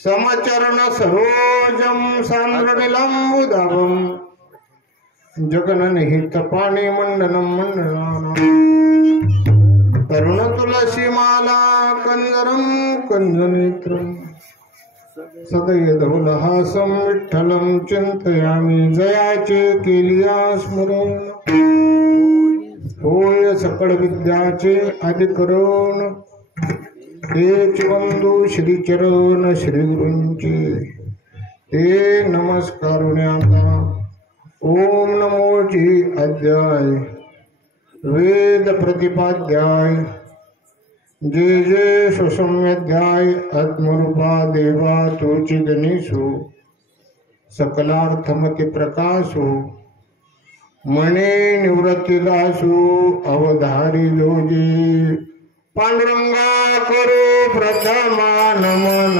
समचरण सरोजम सांद्रनिलंबुदाभम जगननिहित पाणी मंडनम मंडनानां तरुण तुलसी माला कंजरम कंजनेत्रम सदयदौलहासं विठ्ठलं चिंतयामि जयाचे केलिया स्मरण होय सकळ विद्याचे अधिकरण तेच बंधू श्री चरण श्री गुरूंचे ते नमस्कारुण्याता ओम नमोची अध्याय वेद प्रतिपाध्याय जे जे सुसम्यध्याय आत्मरूपा देवा तुची गणेशो सकलार्थमति प्रकाशो मणे निवृत्तीदासो अवधारी जोजी पांडुरंगा करो प्रथमा नमन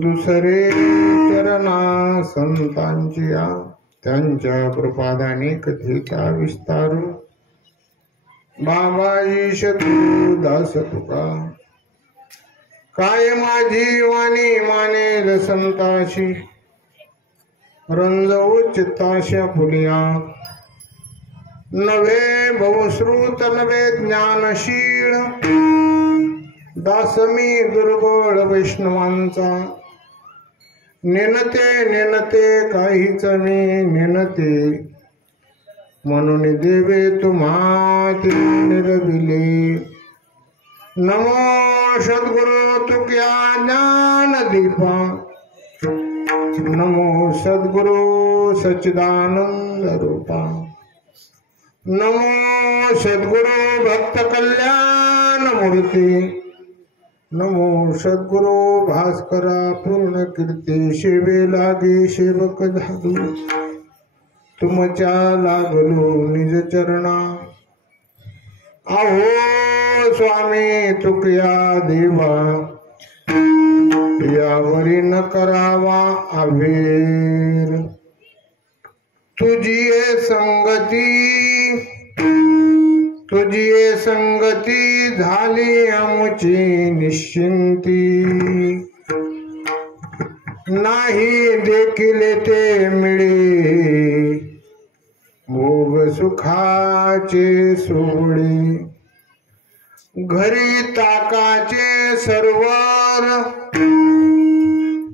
दुसरे चरणा संतांच्या त्यांच्या कृपादाने कथेचा विस्तारू बाबा ईश तू दास तुका काय माझी वाणी मानेल संताशी रंजवू चित्ताशा फुलिया नवे भवश्रुत नवे ज्ञानशील दासमी दुर्बळ वैष्णवांचा नेनते नेनते काहीच मी नेनते म्हणून देवे तुम्हा निर्विले नमो सद्गुरु तुक्या ज्ञान दीपा नमो सद्गुरु सच्चिदानंद रूपा नमो सद्गुरु भक्त कल्याण मूर्ती नमो सद्गुरु भास्करा पूर्ण कीर्ती सेवे लागे सेवक झालो तुमच्या लागलो निज चरणा अहो स्वामी तुकया देवा यावरी न करावा अवेर तुझी संगती तुझी संगती झाली आमची निश्चिंती, नाही देखील ते मिळे भोग सुखाचे सोडे. घरी ताकाचे सरोवर,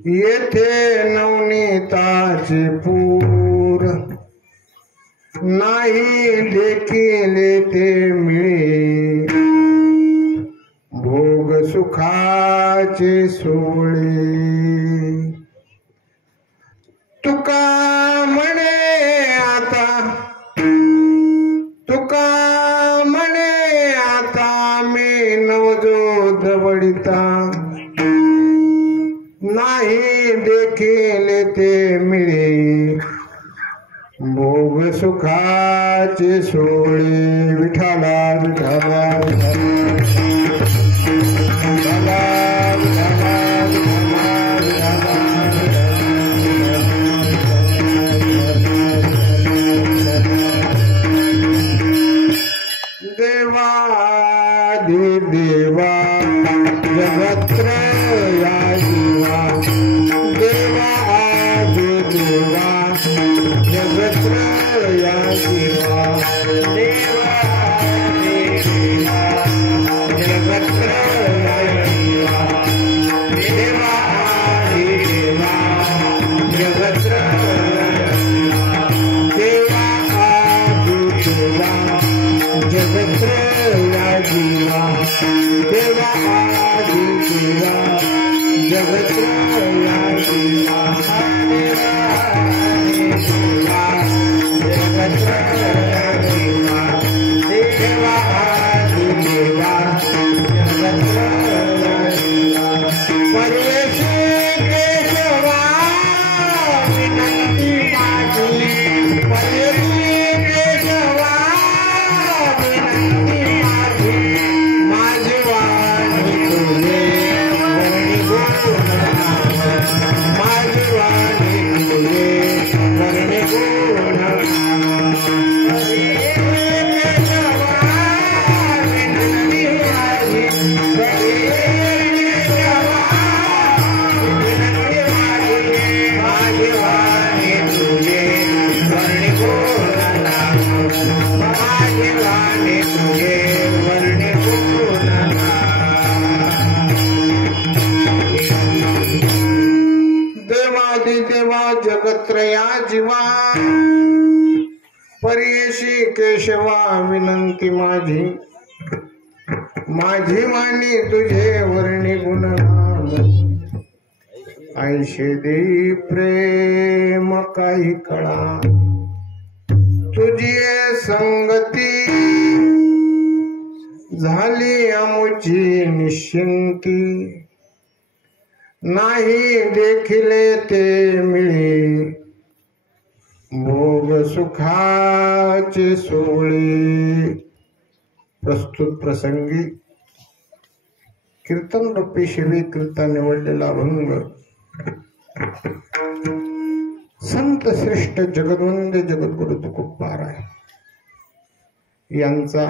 येथे नवनीताचे पूर, नाही देखील ते मिळे भोग सुखाचे सोळे. तुका म्हणे आता, तुका म्हणे आता मी नवजो दवडिता, नाही देखील ते मिळे भोग सुखाचे सोळे. विठाला विठाला देवा जगत्रया जीवा, देवा देवा जगत्रया जीवा, देवा देवा जगत्रया जीवा, देवा देवा जगत्रया जीवा, देवा देवा जगत्रया जीवा, देवा देवा जगत्रया जीवा, देवा देवा जगत्रया जीवा, देवा देवा जगत्रया जीवा. परमेशी केशवा विनंती माझी, परमेशी केशवा विनंती माझी, माझी वाणी तुझे वर्णी गुण, माझी वाणी तुझे वर्णी गुण. देवादिदेवा जगत्रया जीवा, परयेशी केशवा विनंती माझी, माझी वाणी तुझे वर्णी गुणनाम. ऐशे देई प्रेम काही कळा, तुझी संगती झाली आमुची निश्चिंती, नाही देखील ते मिळे भोग सुखाचे सोळे. प्रस्तुत प्रसंगी कीर्तन रूपी शिवी कीर्तन निवडलेला भंग संत श्रेष्ठ जगद्वंद्य जगद्गुरु तुकोबार आहे यांचा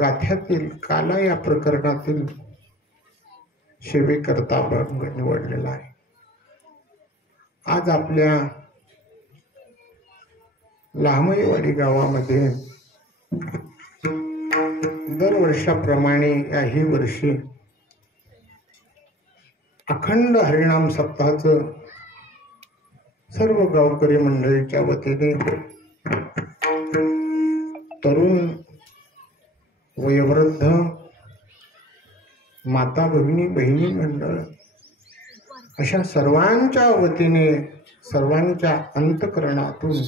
गाथ्यातील काला या प्रकरणातील सेवे करता भंग निवडलेला आहे. आज आपल्या लामईवाडी गावामध्ये दरवर्षाप्रमाणे याही वर्षी अखंड हरिनाम सप्ताहाचं सर्व गावकरी मंडळीच्या वतीने तरुण वयोवृद्ध माता भगिनी बहिणी मंडळ अशा सर्वांच्या वतीने सर्वांच्या अंतःकरणातून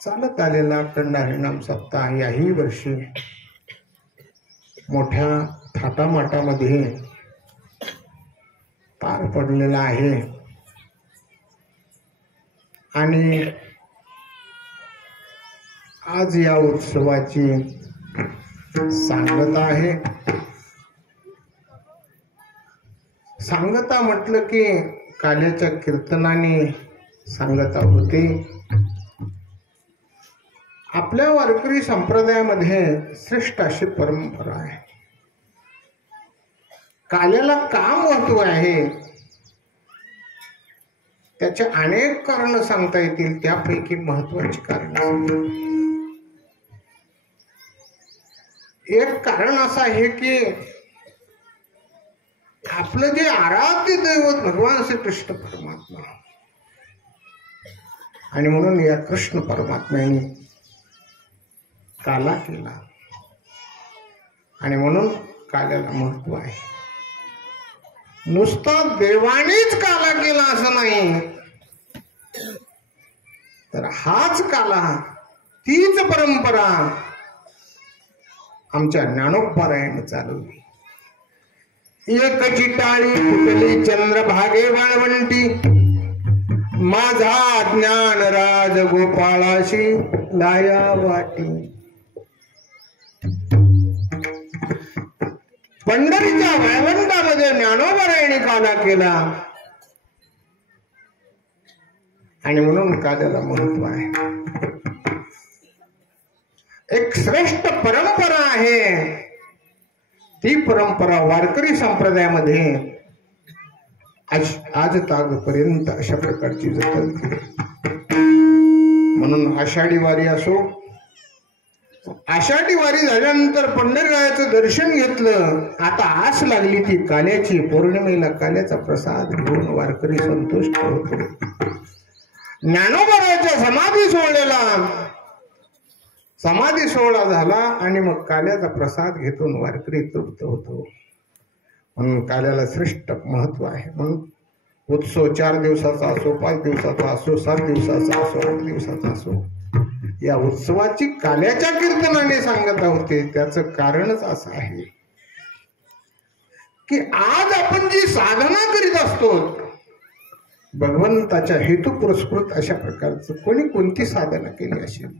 चालत आलेला अखंड हरिनाम सप्ताह याही वर्षी मोठ्या थाटामाटामध्ये पार पडलेला आहे. आणि आज या उत्सवाची सांगता आहे. सांगता म्हटलं की काल्याच्या कीर्तनाने सांगता होते. आपल्या वारकरी संप्रदायामध्ये श्रेष्ठ अशी परंपरा आहे. काल्याला का महत्व आहे त्याचे अनेक कारण सांगता येतील. त्यापैकी महत्वाची कारण एक कारण असं आहे की आपलं जे आराध्य दैवत भगवान श्री कृष्ण परमात्मा, आणि म्हणून या कृष्ण परमात्म्याने काला केला आणि म्हणून काल्याला महत्व आहे. नुसता देवानेच काला केला असं नाही, तर हाच काला, तीच परंपरा आमच्या ज्ञानोबारायाने चालवली. एकची टाळी फुटली चंद्रभागे वाळवंटी, माझा ज्ञान राज गोपाळाशी लाया वाटी. पंढरीच्या वाळवंटामध्ये ज्ञानोबारायाने काला केला आणि म्हणून काल्याला महत्व आहे. एक श्रेष्ठ परंपरा आहे. ती परंपरा वारकरी संप्रदायामध्ये आज तागपर्यंत अशा प्रकारची जतन केली. म्हणून आषाढी वारी असो, आषाढी वारी झाल्यानंतर पंढरीरायाचं दर्शन घेतलं. आता आस लागली ती काल्याची. पौर्णिमेला काल्याचा प्रसाद घेऊन वारकरी संतुष्ट होतो. ज्ञानोबारायाच्या समाधी सोहळा झाला आणि मग काल्याचा प्रसाद घेऊन वारकरी तृप्त होतो. म्हणून काल्याला श्रेष्ठ महत्व आहे. म्हणून उत्सव 4 दिवसाचा असो, 5 दिवसाचा असो, 7 दिवसाचा असो, 8 दिवसाचा असो, या उत्सवाची काल्याच्या कीर्तनाने सांगत होते. त्याचं कारणच असं आहे की आज आपण जी साधना करीत असतो, भगवंताच्या हेतू पुरस्कृत अशा प्रकारचं कोणी कोणती साधना केली असेल,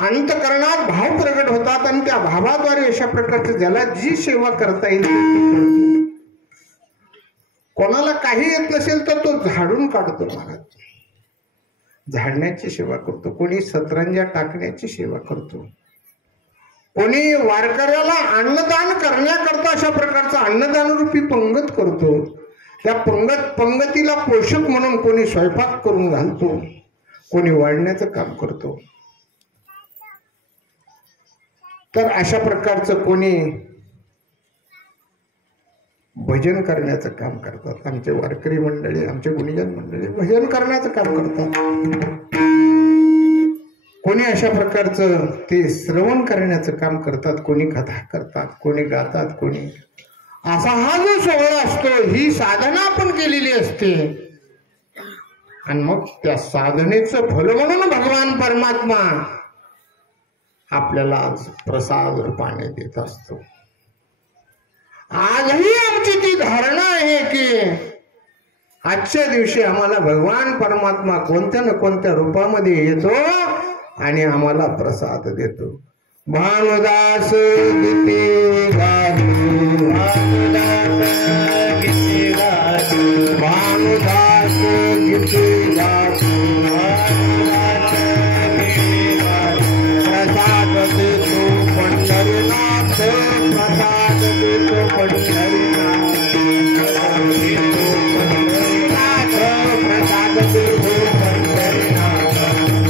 अंतकरणात भाव प्रगट होतात आणि त्या भावाद्वारे अशा प्रकारचं ज्याला जी सेवा करता येईल, कोणाला काही येत नसेल तर तो झाडून काढतो. महाराज झाडण्याची सेवा करतो, कोणी सतरंजा टाकण्याची सेवा करतो, कोणी वारकऱ्याला अन्नदान करण्याकरता अशा प्रकारचा अन्नदान रूपी पंगत करतो. त्या पंगतीला पोषक म्हणून कोणी स्वयंपाक करून घालतो, कोणी वाढण्याचं काम करतो. तर अशा प्रकारचं कोणी भजन करण्याचं काम करतात. आमचे वारकरी मंडळी, आमचे गुणीजन मंडळी भजन करण्याचं काम करतात. कोणी अशा प्रकारचं ते श्रवण करण्याचं काम करतात, कोणी कथा करतात, कोणी गातात, कोणी असा हा जो सोहळा असतो, ही साधना आपण केलेली असते. आणि मग त्या साधनेचं फल म्हणून भगवान परमात्मा आपल्याला आज प्रसाद रूपाने देत असतो. आजही आमची ती धारणा आहे की आजच्या दिवशी आम्हाला भगवान परमात्मा कोणत्या ना कोणत्या रूपामध्ये येतो आणि आम्हाला प्रसाद देतो. भानुदास गीते गातो, भानुदास गीते गातो, प्रसाद देतो पंढरीनाथ, प्रसाद देतो पंढरीनाथ, प्रसाद देतो पंढरीनाथ,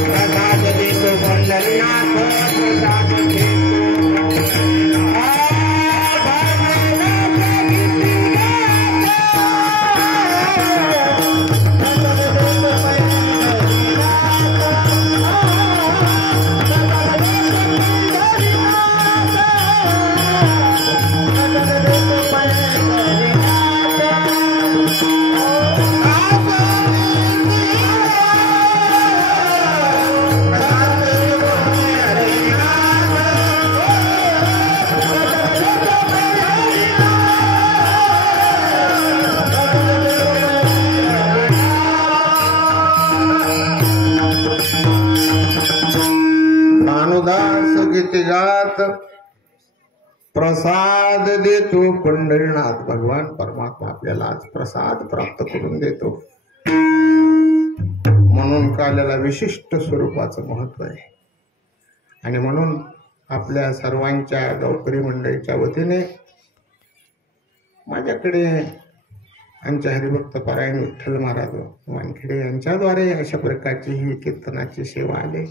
प्रसाद देतो पंढरीनाथ, प्रसाद देतो. गात प्रसाद देतो पंढरीनाथ. भगवान परमात्मा आपल्याला आज प्रसाद प्राप्त करून देतो. म्हणून काल्याला विशिष्ट स्वरूपाचं महत्व आहे. आणि म्हणून आपल्या सर्वांच्या गावकरी मंडळीच्या वतीने माझ्याकडे आमच्या हरिभक्त पारायण विठ्ठल महाराज वानखेडे यांच्याद्वारे अशा प्रकारची ही कीर्तनाची सेवा आली.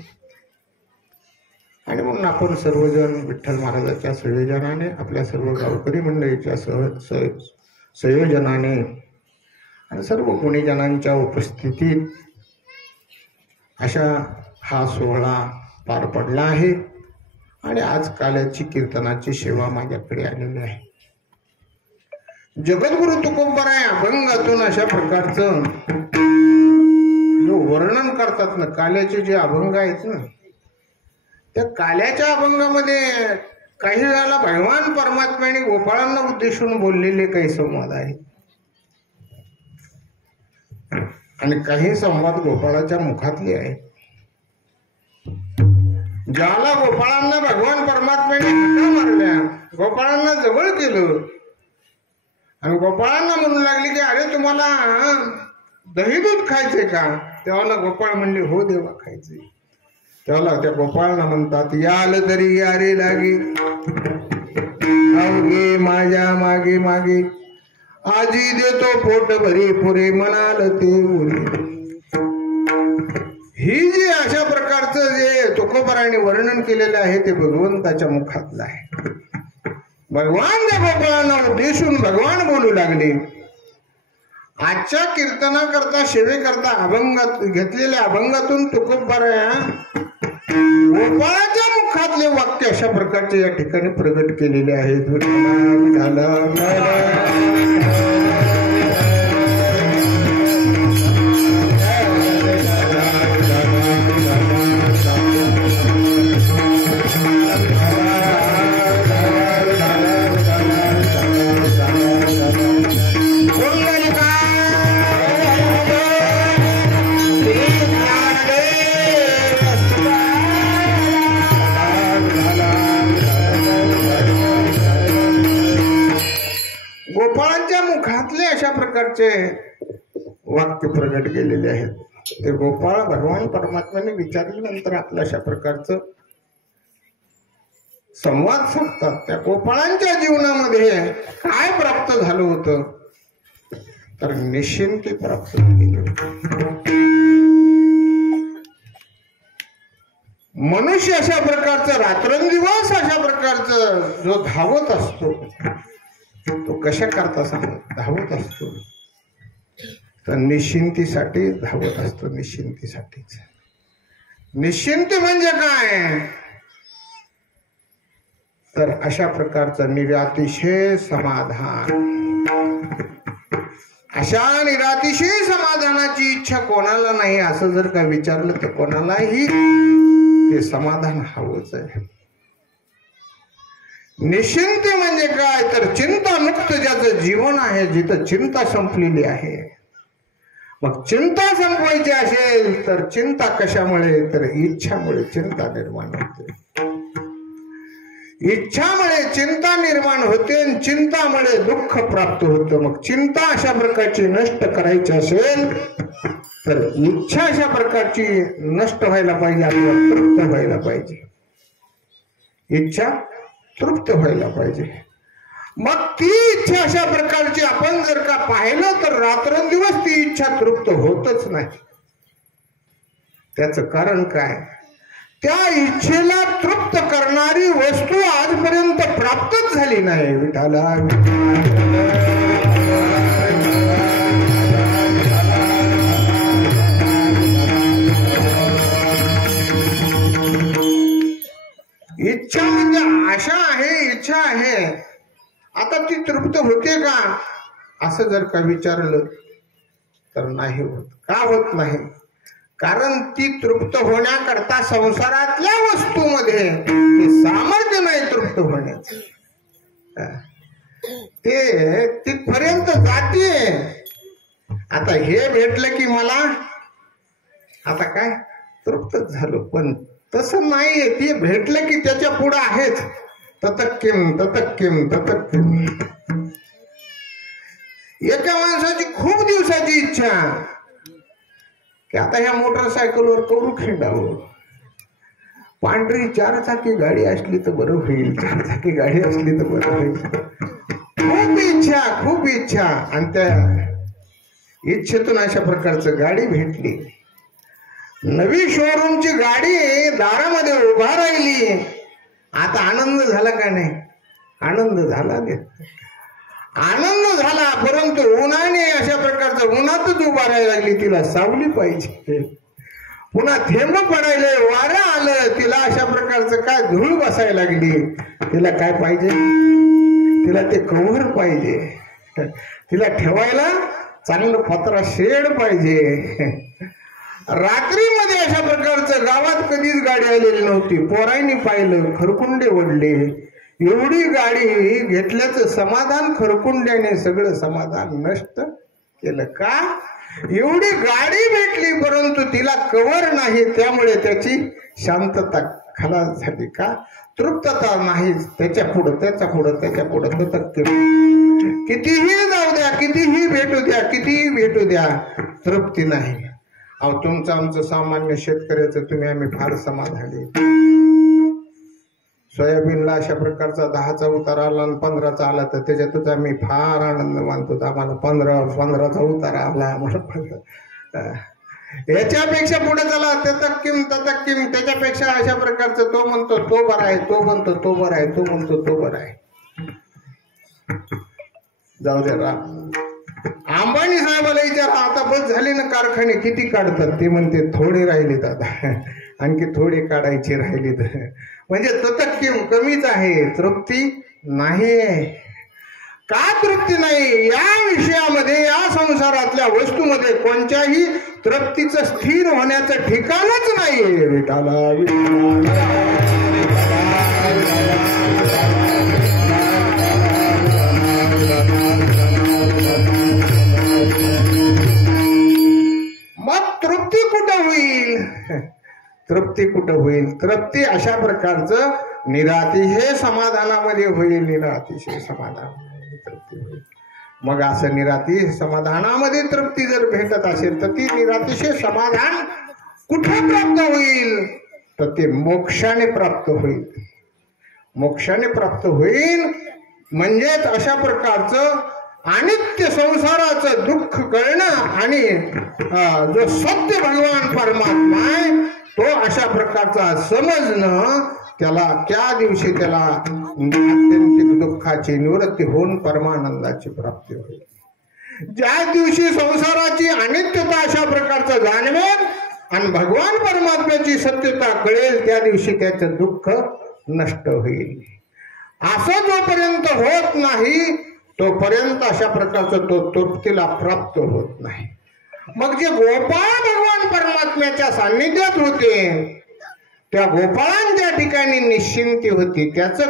आणि म्हणून आपण सर्वजण विठ्ठल महाराजाच्या संयोजनाने, आपल्या सर्व गावकरी मंडळीच्या संयोजनाने आणि सर्व गुणीजनांच्या उपस्थितीत अशा हा सोहळा पार पडला आहे. आणि आज काल्याची कीर्तनाची सेवा माझ्याकडे आलेली आहे. जगद्गुरु तुकोबराय अभंगातून अशा प्रकारचं जो वर्णन करतात ना, काल्याचे जे अभंग आहेत ना, त्या काल्याच्या अभंगामध्ये काही वेळेला भगवान परमात्म्याने गोपाळांना उद्देशून बोललेले काही संवाद आहेत आणि काही संवाद गोपाळाच्या मुखातले आहेत. ज्याला गोपाळांना भगवान परमात्म्याने हाका मारल्या, गोपाळांना जवळ केलं आणि गोपाळांना म्हणू लागले की अरे तुम्हाला दही दूध खायचे का? तेव्हा गोपाळ म्हणले हो देवा खायचे. तेव्हा त्या गोपाळांना म्हणतात याल तरी यारे लागे अवघे माझ्या मागे मागे आजी देतो पोट भरी पुरे म्हणाल ते उरे. ही जी अशा प्रकारचं जे तुकोबराने वर्णन केलेलं आहे ते भगवंताच्या मुखातलं आहे. भगवान त्या गोपाळांना उद्देशून भगवान बोलू लागले. आजच्या कीर्तनाकरता सेवेकरता अभंगात घेतलेल्या अभंगातून तुकोबराया गोपाळाच्या मुखातले वाक्य अशा प्रकारचे या ठिकाणी प्रगट केलेले आहेत. गोपाळांच्या मुखातले अशा प्रकारचे वाक्य प्रगट केलेले आहेत. ते गोपाळ भगवान परमात्म्याने विचारल्यानंतर आपलं अशा प्रकारचं संवाद सांगतात. त्या गोपाळांच्या जीवनामध्ये काय प्राप्त झालं होतं तर निश्चिंती प्राप्त झाली होती. मनुष्य अशा प्रकारचं रात्रंदिवस अशा प्रकारचं जो धावत असतो तो कशा करता सांग धावत असतो तर निश्चिंतीसाठी धावत असतो. निश्चिंतीसाठीच. निश्चिंती म्हणजे काय तर अशा प्रकारचं निरातिशय समाधान. अशा निरातिशय समाधानाची इच्छा कोणाला नाही असं जर का विचारलं तर कोणालाही ते समाधान हवंच आहे. निश्चिंती म्हणजे काय तर चिंतामुक्त ज्याचं जीवन आहे, जिथं चिंता संपलेली आहे. मग चिंता संपवायची असेल तर चिंता कशामुळे तर इच्छामुळे चिंता निर्माण होते. इच्छामुळे चिंता निर्माण होते आणि चिंतामुळे दुःख प्राप्त होतं. मग चिंता अशा प्रकारची नष्ट करायची असेल तर इच्छा अशा प्रकारची नष्ट व्हायला पाहिजे, आपल्याला तृप्त व्हायला पाहिजे. इच्छा तृप्त व्हायला पाहिजे. मग ती इच्छा अशा प्रकारची आपण जर का पाहिलं तर रात्रंदिवस ती इच्छा तृप्त होतच नाही. त्याचं कारण काय? त्या इच्छेला तृप्त करणारी वस्तू आजपर्यंत प्राप्तच झाली नाही. विठाला इच्छा म्हणजे आशा आहे, इच्छा आहे. आता ती तृप्त होते का असं जर का विचारलं तर नाही होत. का होत नाही? कारण ती तृप्त होण्याकरता संसारातल्या वस्तूमध्ये ते सामर्थ्य नाही तृप्त होण्याचं. ते तिथपर्यंत जाते. आता हे भेटलं की मला आता काय तृप्तच झालो. पण तसं नाहीये. ते भेटलं की त्याच्या पुढे आहेच ततक्किम ततक्किम ततक्किम. एका माणसाची खूप दिवसाची इच्छा की आता ह्या मोटरसायकलवर करू खिंडावं, पांढरी 4 चाकी गाडी असली तर बरं होईल, 4 चाकी गाडी असली तर बरं होईल. खूप इच्छा आणि त्या इच्छेतून अशा प्रकारचं गाडी भेटली. नवी शोरूमची गाडी दारामध्ये उभा राहिली. आता आनंद झाला का नाही? आनंद झाला. आनंद झाला, परंतु उन्हाने अशा प्रकारचं उन्हातच उभा राहायला लागली. तिला सावली पाहिजे, पुन्हा थेंब पडायला, वारं आलं, तिला अशा प्रकारचं काय धूळ बसायला लागली. तिला काय पाहिजे? तिला ते कव्हर पाहिजे, तिला ठेवायला चांगलं पत्रा शेड पाहिजे. रात्रीमध्ये अशा प्रकारचं गावात कधीच गाडी आलेली नव्हती. पोरांनी पाहिलं, खरकुंडे ओढले. एवढी गाडी घेतल्याचं समाधान खरकुंड्याने सगळं समाधान नष्ट केलं. का? एवढी गाडी भेटली परंतु तिला कव्हर नाही, त्यामुळे त्याची शांतता खलास झाली. का? तृप्तता नाही. त्याच्या पुढं कितीही जाऊ द्या, कितीही भेटू द्या, तृप्ती नाही. अहो, तुमचं आमचं सामान्य शेतकऱ्याचं तुम्ही आम्ही फार समाधानी. सोयाबीनला अशा प्रकारचा 10चा उतार आला आणि 15चा आला तर त्याच्यातच आम्ही फार आनंद मानतो. आम्हाला 15चा उतार आला. याच्यापेक्षा पुढे चला, ततक्किम त्याच्यापेक्षा अशा प्रकारचं तो म्हणतो तो बरा आहे, तो म्हणतो तो बरा आहे, तो म्हणतो तो बरा आहे. जाऊ द्या. अंबानी साहेबाला विचारा, आता बस झाली ना कारखाने, किती काढतात? ते म्हणते थोडे राहिलेत, आता आणखी थोडे काढायचे राहिलेत. म्हणजे ततक्किम कमीच आहे, तृप्ती नाही. का तृप्ती नाही? या विषयामध्ये, या संसारातल्या वस्तूमध्ये कोणत्याही तृप्तीचं स्थिर होण्याचं ठिकाणच नाहीये. विठाला मग तृप्ती कुठं होईल? तृप्ती अशा प्रकारचं निरातिशय समाधानामध्ये होईल. निरातिशय समाधानामध्ये तृप्ती होईल. मग असं निरातिशय समाधानामध्ये तृप्ती जर भेटत असेल तर ती निरातिशय समाधान कुठे प्राप्त होईल? तर ते मोक्षाने प्राप्त होईल. मोक्षाने प्राप्त होईल म्हणजेच अशा प्रकारचं अनित्य संसाराचं दुःख कळणं आणि जो सत्य भगवान परमात्मा आहे तो अशा प्रकारचा समजणं, त्याला त्या दिवशी त्याला आत्यंतिक दुःखाची निवृत्ती होऊन परमानंदाची प्राप्ती होईल. ज्या दिवशी संसाराची अनित्यता अशा प्रकारचं जाणवेल आणि भगवान परमात्म्याची सत्यता कळेल त्या दिवशी त्याचं दुःख नष्ट होईल. असं जोपर्यंत होत नाही तोपर्यंत अशा प्रकारचं तो तृप्तीला प्राप्त होत नाही. मग जे गोपाळ भगवान परमात्म्याच्या सान्निध्यात होते त्या गोपाळांच्या ठिकाणी निश्चिंती होती. त्याचं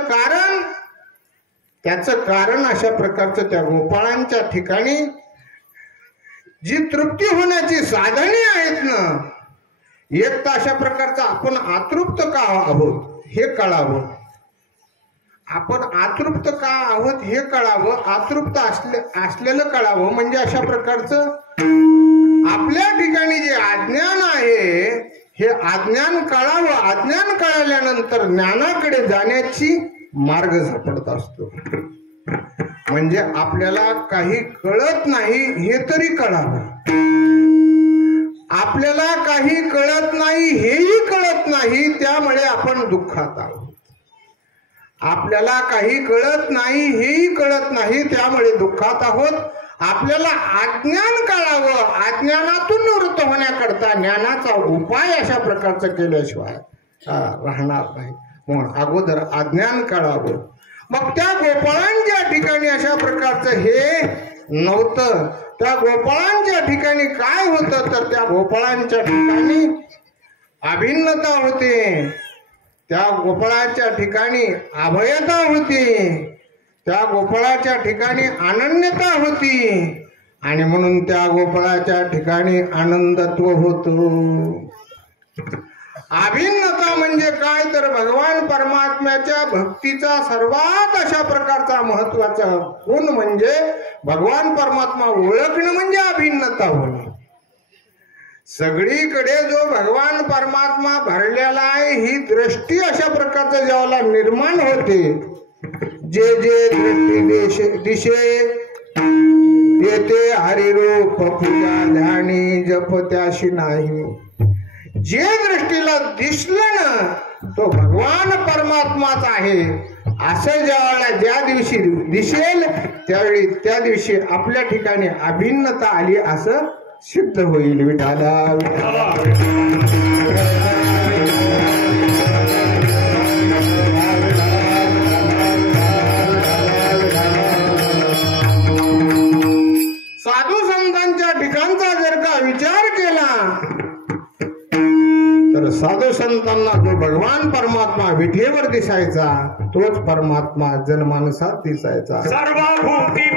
कारण अशा प्रकारचं त्या गोपाळांच्या ठिकाणी जी तृप्ती होण्याची साधने आहेत ना, एक तर अशा प्रकारचं आपण अतृप्त का आहोत हे कळावं. आपण अतृप्त का आहोत हे कळावं, अतृप्त असलेलं कळावं. म्हणजे अशा प्रकारचं आपल्या ठिकाणी जे अज्ञान आहे हे अज्ञान कळावं. अज्ञान कळाल्यानंतर ज्ञानाकडे जाण्याची मार्ग सापडत असतो. म्हणजे आपल्याला काही कळत नाही हे तरी कळावं. आपल्याला काही कळत नाही हेही कळत नाही, त्यामुळे आपण दुःखात आहोत. आपल्याला काही कळत नाही हेही कळत नाही, त्यामुळे दुःखात आहोत. आपल्याला अज्ञान कळावं, अज्ञानातून निवृत्त होण्याकरता ज्ञानाचा उपाय अशा प्रकारचा केल्याशिवाय राहणार नाही. म्हणून अगोदर अज्ञान कळावं. मग त्या गोपाळांच्या ठिकाणी अशा प्रकारचं हे नव्हतं. त्या गोपाळांच्या ठिकाणी काय होतं तर त्या गोपाळांच्या ठिकाणी अभिन्नता होते. त्या गोपाळाच्या ठिकाणी अभयता होती. त्या गोपाळाच्या ठिकाणी अनन्यता होती आणि म्हणून त्या गोपाळाच्या ठिकाणी आनंदत्व होतो. अभिन्नता म्हणजे काय तर भगवान परमात्म्याच्या भक्तीचा सर्वात अशा प्रकारचा महत्वाचा गुण म्हणजे भगवान परमात्मा ओळखणं म्हणजे अभिन्नता होणे. सगळीकडे जो भगवान परमात्मा भरलेला आहे, ही दृष्टी अशा प्रकारचं जेव्हा निर्माण होते, जे जे दृष्टी दिशे येते हरिरूप पूजा ध्यानी जप त्याशी नाही. जे दृष्टीला दिसलं ना तो भगवान परमात्माच आहे असं ज्या दिवशी दिसेल त्यावेळी त्या दिवशी आपल्या ठिकाणी अभिन्नता आली असं सिद्ध होईल. विठाला साधू संतांच्या ठिकाणचा जर का विचार केला तर साधू संतांना जो भगवान परमात्मा विठेवर दिसायचा तोच परमात्मा जनमानसात दिसायचा. सर्वभूती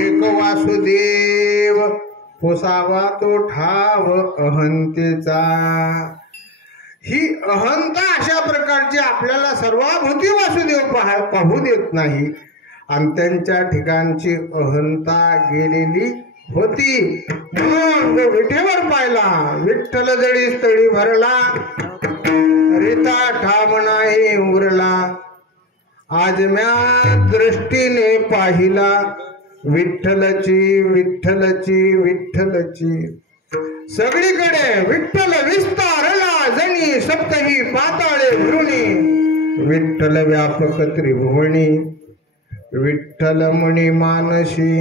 एक वासुदेव पोसावा तो ठाव अहंतेचा. ही अहंता अशा प्रकारची आपल्याला सर्वाभूती वासुदेव पाहू देत नाही आणि त्यांच्या ठिकाणची अहंता गेलेली होती. मग विठेवर पाहिला विठ्ठल जडी स्थळी भरला रिता ठाम नाही उरला. आज म्या दृष्टीने पाहिला विठ्ठलची विठ्ठलची विठ्ठलची. सगळीकडे विठ्ठल विस्तारला जणी सप्तही पाताळे भृणी. विठ्ठल व्यापक त्रिभुवनी विठ्ठल मणी मानसी.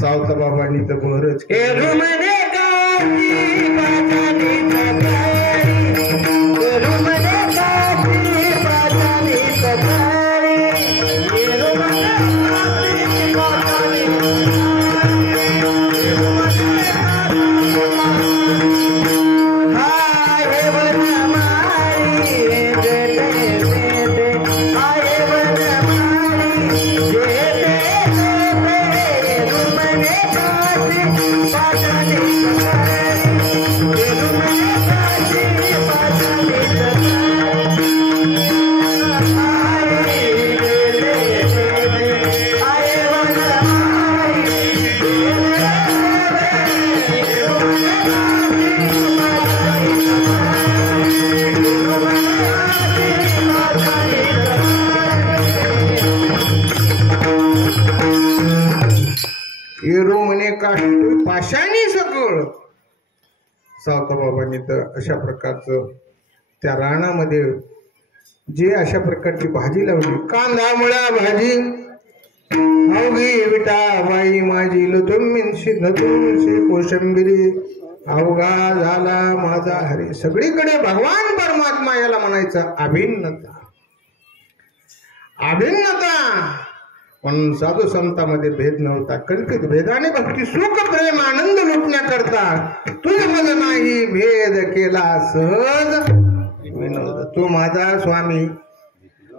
सावता बाबांनी तर बरंच पाशाणी सकळ. सावताबाबांनी तर अशा प्रकारचं त्या रानामध्ये जे अशा प्रकारची भाजी लावली, कांदा मुळा भाजी अवघी विटा बाई माझी लतुमिनशी नतुमिनशी कोशंबिरी अवघा झाला माझा हरी. सगळीकडे भगवान परमात्मा याला म्हणायचं अभिन्नता. अभिन्नता पण साधू संतांमध्ये भेद नव्हता. कल्पित भेदाने भक्ती सुख प्रेम आनंद लुटण्याकरता तुझ मज नाही भेद केला सहज विनोद. तू माझा स्वामी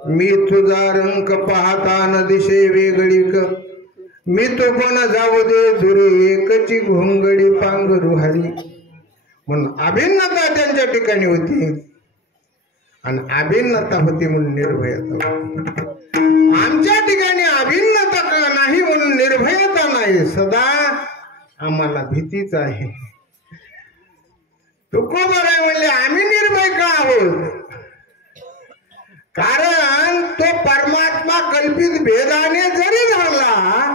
मी तुझा रंग पाहता न दिशे वेगळीक. मी तो पण जाऊ दे दुरे एकची घोंगडी पांघरू हरी. म्हणून अभिन्नता त्यांच्या ठिकाणी होती आणि अभिन्नता होती म्हणून निर्भयता. आमच्या ठिकाणी अभिन्नता नाही म्हणून निर्भयता नाही. सदा आम्हाला भीतीच आहे. तुकोबाराय म्हणले आम्ही निर्भय का आहोत? कारण तो तो परमात्मा कल्पित भेदाने जरी झाला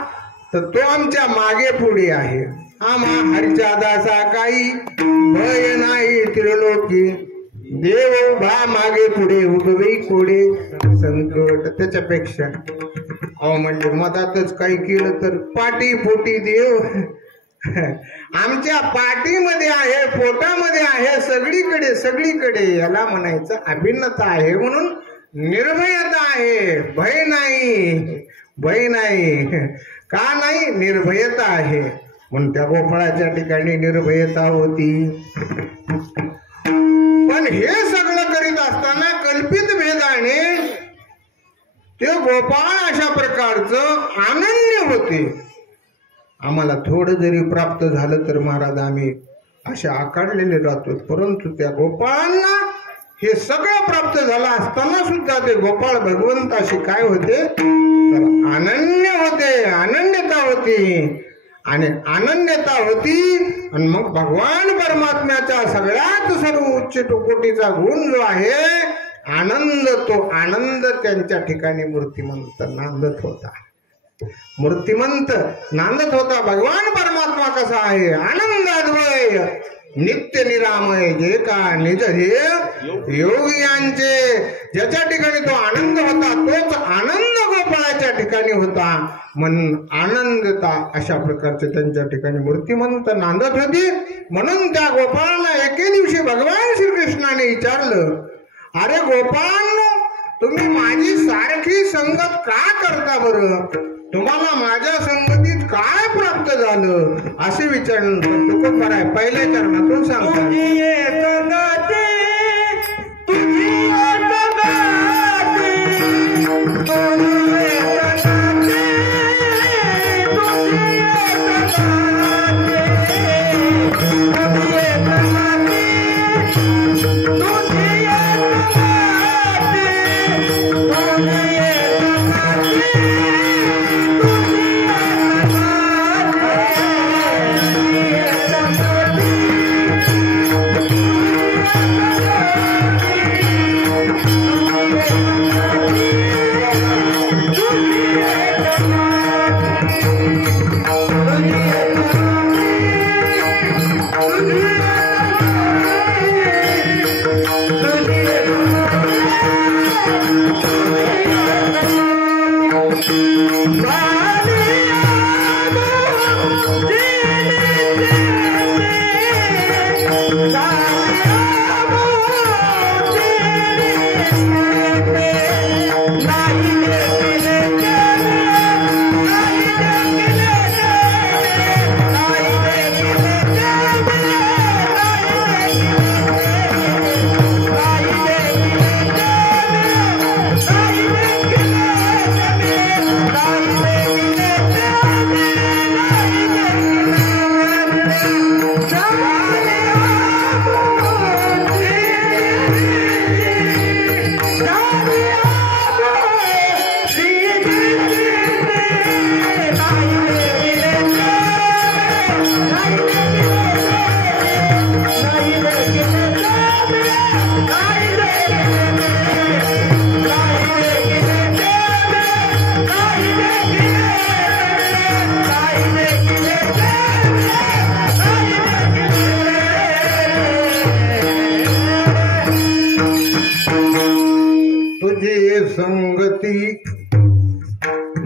तर तो आमच्या मागे पुढे आहे. आम्हा हरीच्या दासा काही भय नाही त्रिलोकी, देव उभा मागे पुढे उभे कोडे संकट. त्याच्यापेक्षा अहो म्हणजे मधातच काही केलं तर पाठी पोटी देव आमच्या पाठीमध्ये आहे, पोटामध्ये आहे, सगळीकडे सगळीकडे. याला म्हणायचं अभिन्नता आहे. म्हणून निर्भयता आहे, भय नाही. भय नाही का नाही, निर्भयता आहे. म्हणून त्या गोपाळाच्या ठिकाणी निर्भयता होती. पण हे सगळं करीत असताना कल्पित भेदाने ते गोपाळ अशा प्रकारचं अनन्य होते. आम्हाला थोडं जरी प्राप्त झालं तर महाराज आम्ही असे आकारलेले राहतो. परंतु त्या गोपाळांना हे सगळं प्राप्त झालं असताना सुद्धा ते गोपाळ भगवंताशी काय होते तर अनन्य होते, अनन्यता होती. आणि अनन्यता होती. आणि मग भगवान परमात्म्याचा सगळ्यात सर्व उच्च कोटीचा गुण जो आहे आनंद, तो आनंद त्यांच्या ठिकाणी मूर्तिमंत नांदत होता. मूर्तिमंत नांदत होता. भगवान परमात्मा कसा आहे, आनंदाद्वय नित्य निरामय, जे का निज ध्येय योगियांचे. ज्याच्या ठिकाणी तो आनंद होता तोच आनंद गोपाळाच्या ठिकाणी होता. म्हणून आनंदता अशा प्रकारचे त्यांच्या ठिकाणी मूर्तिमंत नांदत होती. म्हणून त्या गोपाळांना एके दिवशी भगवान श्रीकृष्णाने विचारलं, अरे गोपाळांनो, तुम्ही माझी सारखी संगत का करता बरं? तुम्हाला माझ्या संगतीत काय प्राप्त झालं असे विचारलं. तुकोबार आहे पहिल्या चरणातून सांगतात, संगती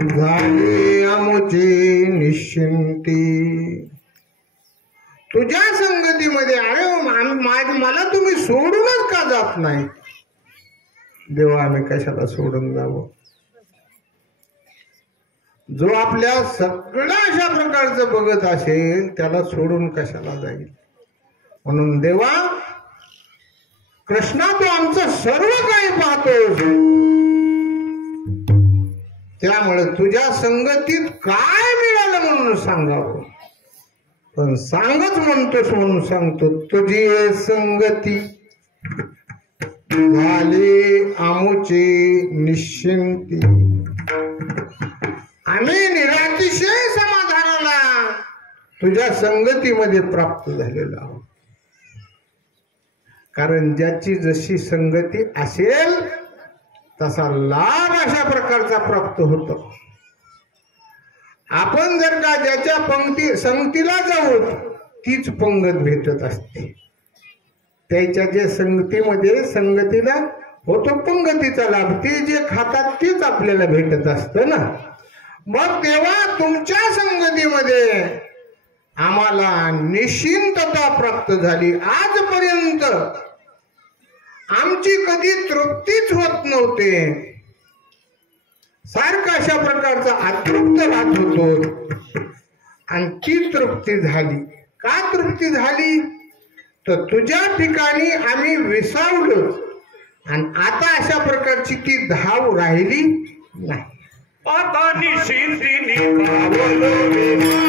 झाली आमुची निश्चिंती. तुझ्या संगतीमध्ये अरे मला तुम्ही सोडूनच का जात नाही? देवा आम्ही कशाला सोडून जावं? जो आपल्या सगळ्या अशा प्रकारचं बघत असेल त्याला सोडून कशाला जाईल? म्हणून देवा कृष्णा, तू आमचं सर्व काही पाहतोस, त्यामुळे तुझ्या संगतीत काय मिळालं म्हणून सांगावं. पण सांगच म्हणतोस म्हणून सांगतो, तुझी संगती झाली आमुची निश्चिंती. आम्ही निरातिशय समाधानाला तुझ्या संगतीमध्ये प्राप्त झालेलो आहोत. कारण ज्याची जशी संगती असेल तसा लाभ अशा प्रकारचा प्राप्त होतो. आपण जर का ज्याच्या पंक्ती संगतीला जाऊ तीच पंगत भेटत असते. त्याच्या जे संगतीमध्ये संगतीला होतो पंगतीचा लाभ, ते जे खातात तेच आपल्याला भेटत असतं ना. मग तेव्हा तुमच्या संगतीमध्ये आम्हाला निश्चिंतता प्राप्त झाली. आजपर्यंत आमची कधी तृप्तीच होत नव्हते. सारखं अशा प्रकारचा अतृप्त राहत होतो आणि ती तृप्ती झाली. का तृप्ती झाली? तर तुझ्या ठिकाणी आम्ही विसावलो आणि आता अशा प्रकारची ती धाव राहिली नाही. आता निश्चिंतीने पावलो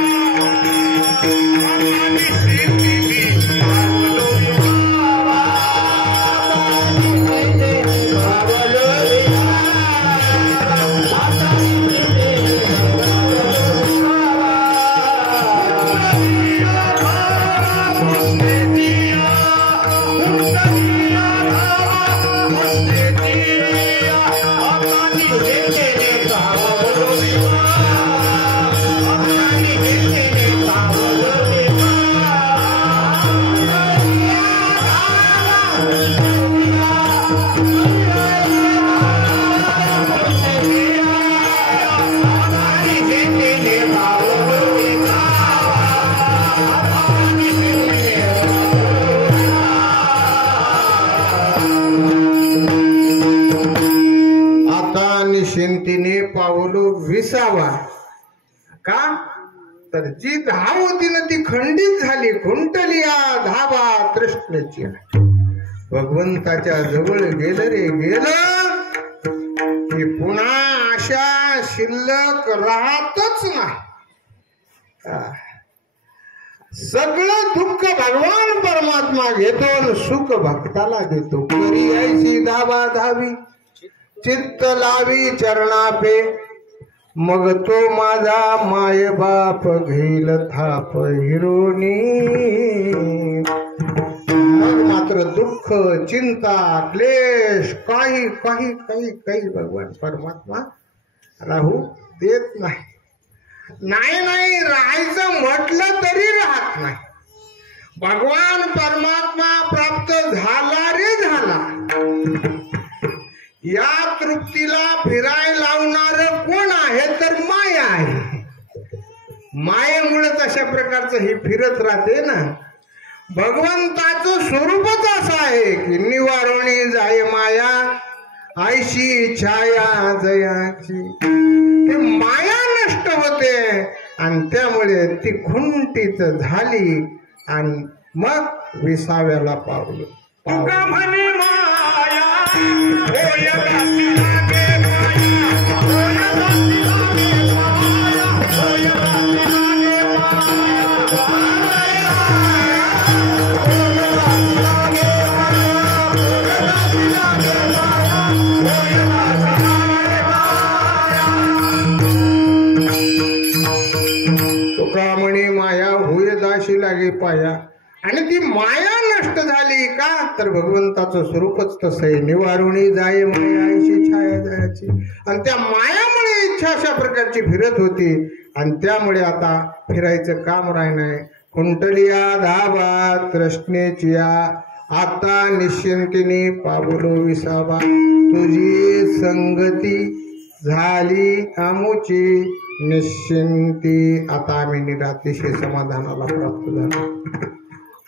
निश्चिंतीने पावलो विसावा. का? तर जी धाव होती ना ती खंडित झाली. खुंटलिया धावा तृष्णेची. भगवंताच्या जवळ गेलं रे गेलं की पुन्हा आशा शिल्लक राहतच नाही. सगळं दुःख भगवान परमात्मा घेतो आणि सुख भक्ताला देतो. करी ऐशी धावा धावी चित्त लावी चरणापे, मग तो माझा माय बाप घेईल थाप हिरोनी. मग मात्र दुःख चिंता क्लेश काही काही काही काही भगवान परमात्मा राहू देत नाही. नाही राहायचं म्हटलं तरी राहत नाही. भगवान परमात्मा प्राप्त झाला रे झाला. या तृप्तीला फिराय लावणार कोण आहे? तर माया आहे. मायेमुळेच अशा प्रकारचं हे फिरत राहते ना. भगवंताचं स्वरूपच असं आहे की निवारणी जाय माया ऐशी छाया जयाची. ती माया नष्ट होते आणि त्यामुळे ती खुंटीत झाली आणि मग विसाव्याला पावलं. तुकामणी माया होय दाशी लागे पाया. आणि ती माया नष्ट झाली का? तर भगवंताचं स्वरूपच तसं आहे. निवारुणी जाय माया ऐशी छाया जायची. आणि त्या मायामुळे इच्छा अशा प्रकारची फिरत होती आणि त्यामुळे आता फिरायचं काम राहिनाय. कुंटलिया धावा तृष्णेचिया आता निश्चिंतीने पावलो विसावा. तुझी संगती झाली आमुची निश्चिंती. आता आम्ही निरातिशय समाधानाला प्राप्त झालो.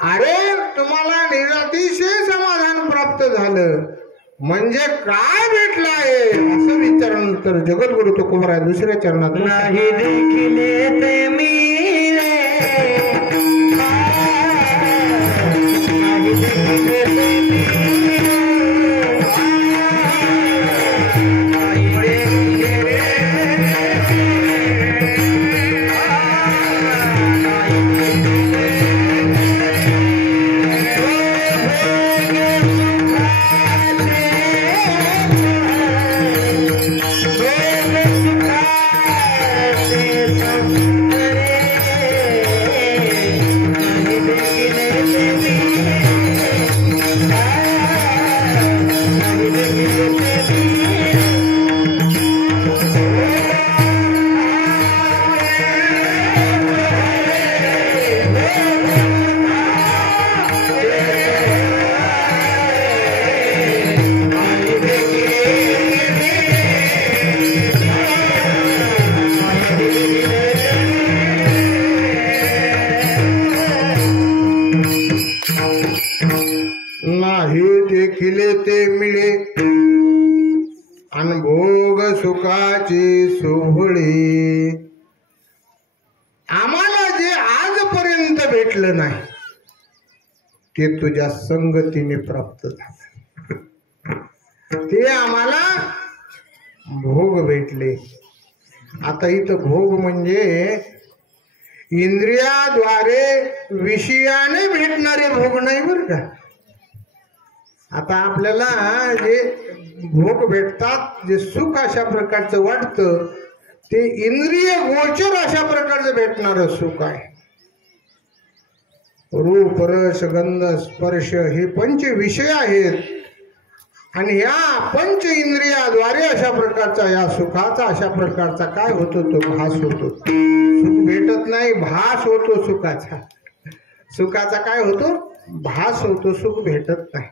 अरे तुम्हाला निरातिशय समाधान प्राप्त झालं म्हणजे काय भेटलं आहे असं विचारल्यानंतर जगद्गुरु तुकोबराय दुसऱ्या चरणात नाही देखिले ते मी देखील ते मिळे अन भोग सुखाची सोहळे. आम्हाला जे आजपर्यंत भेटलं नाही ते तुझ्या संगतीने प्राप्त झालं. ते आम्हाला भोग भेटले. आता इथं भोग म्हणजे इंद्रियाद्वारे विषयाने भेटणारे भोग नाही बरं का. आता आपल्याला जे भोग भेटतात, जे सुख अशा प्रकारचं वाटतं, ते इंद्रिय गोचर अशा प्रकारचं भेटणारं सुख आहे. रूप रस गंध स्पर्श हे पंच विषय आहेत आणि या पंच इंद्रियाद्वारे अशा प्रकारचा या सुखाचा अशा प्रकारचा काय होतो तो भास होतो. सुख भेटत नाही, भास होतो सुखाचा. सुखाचा काय होतो, भास होतो, सुख भेटत नाही.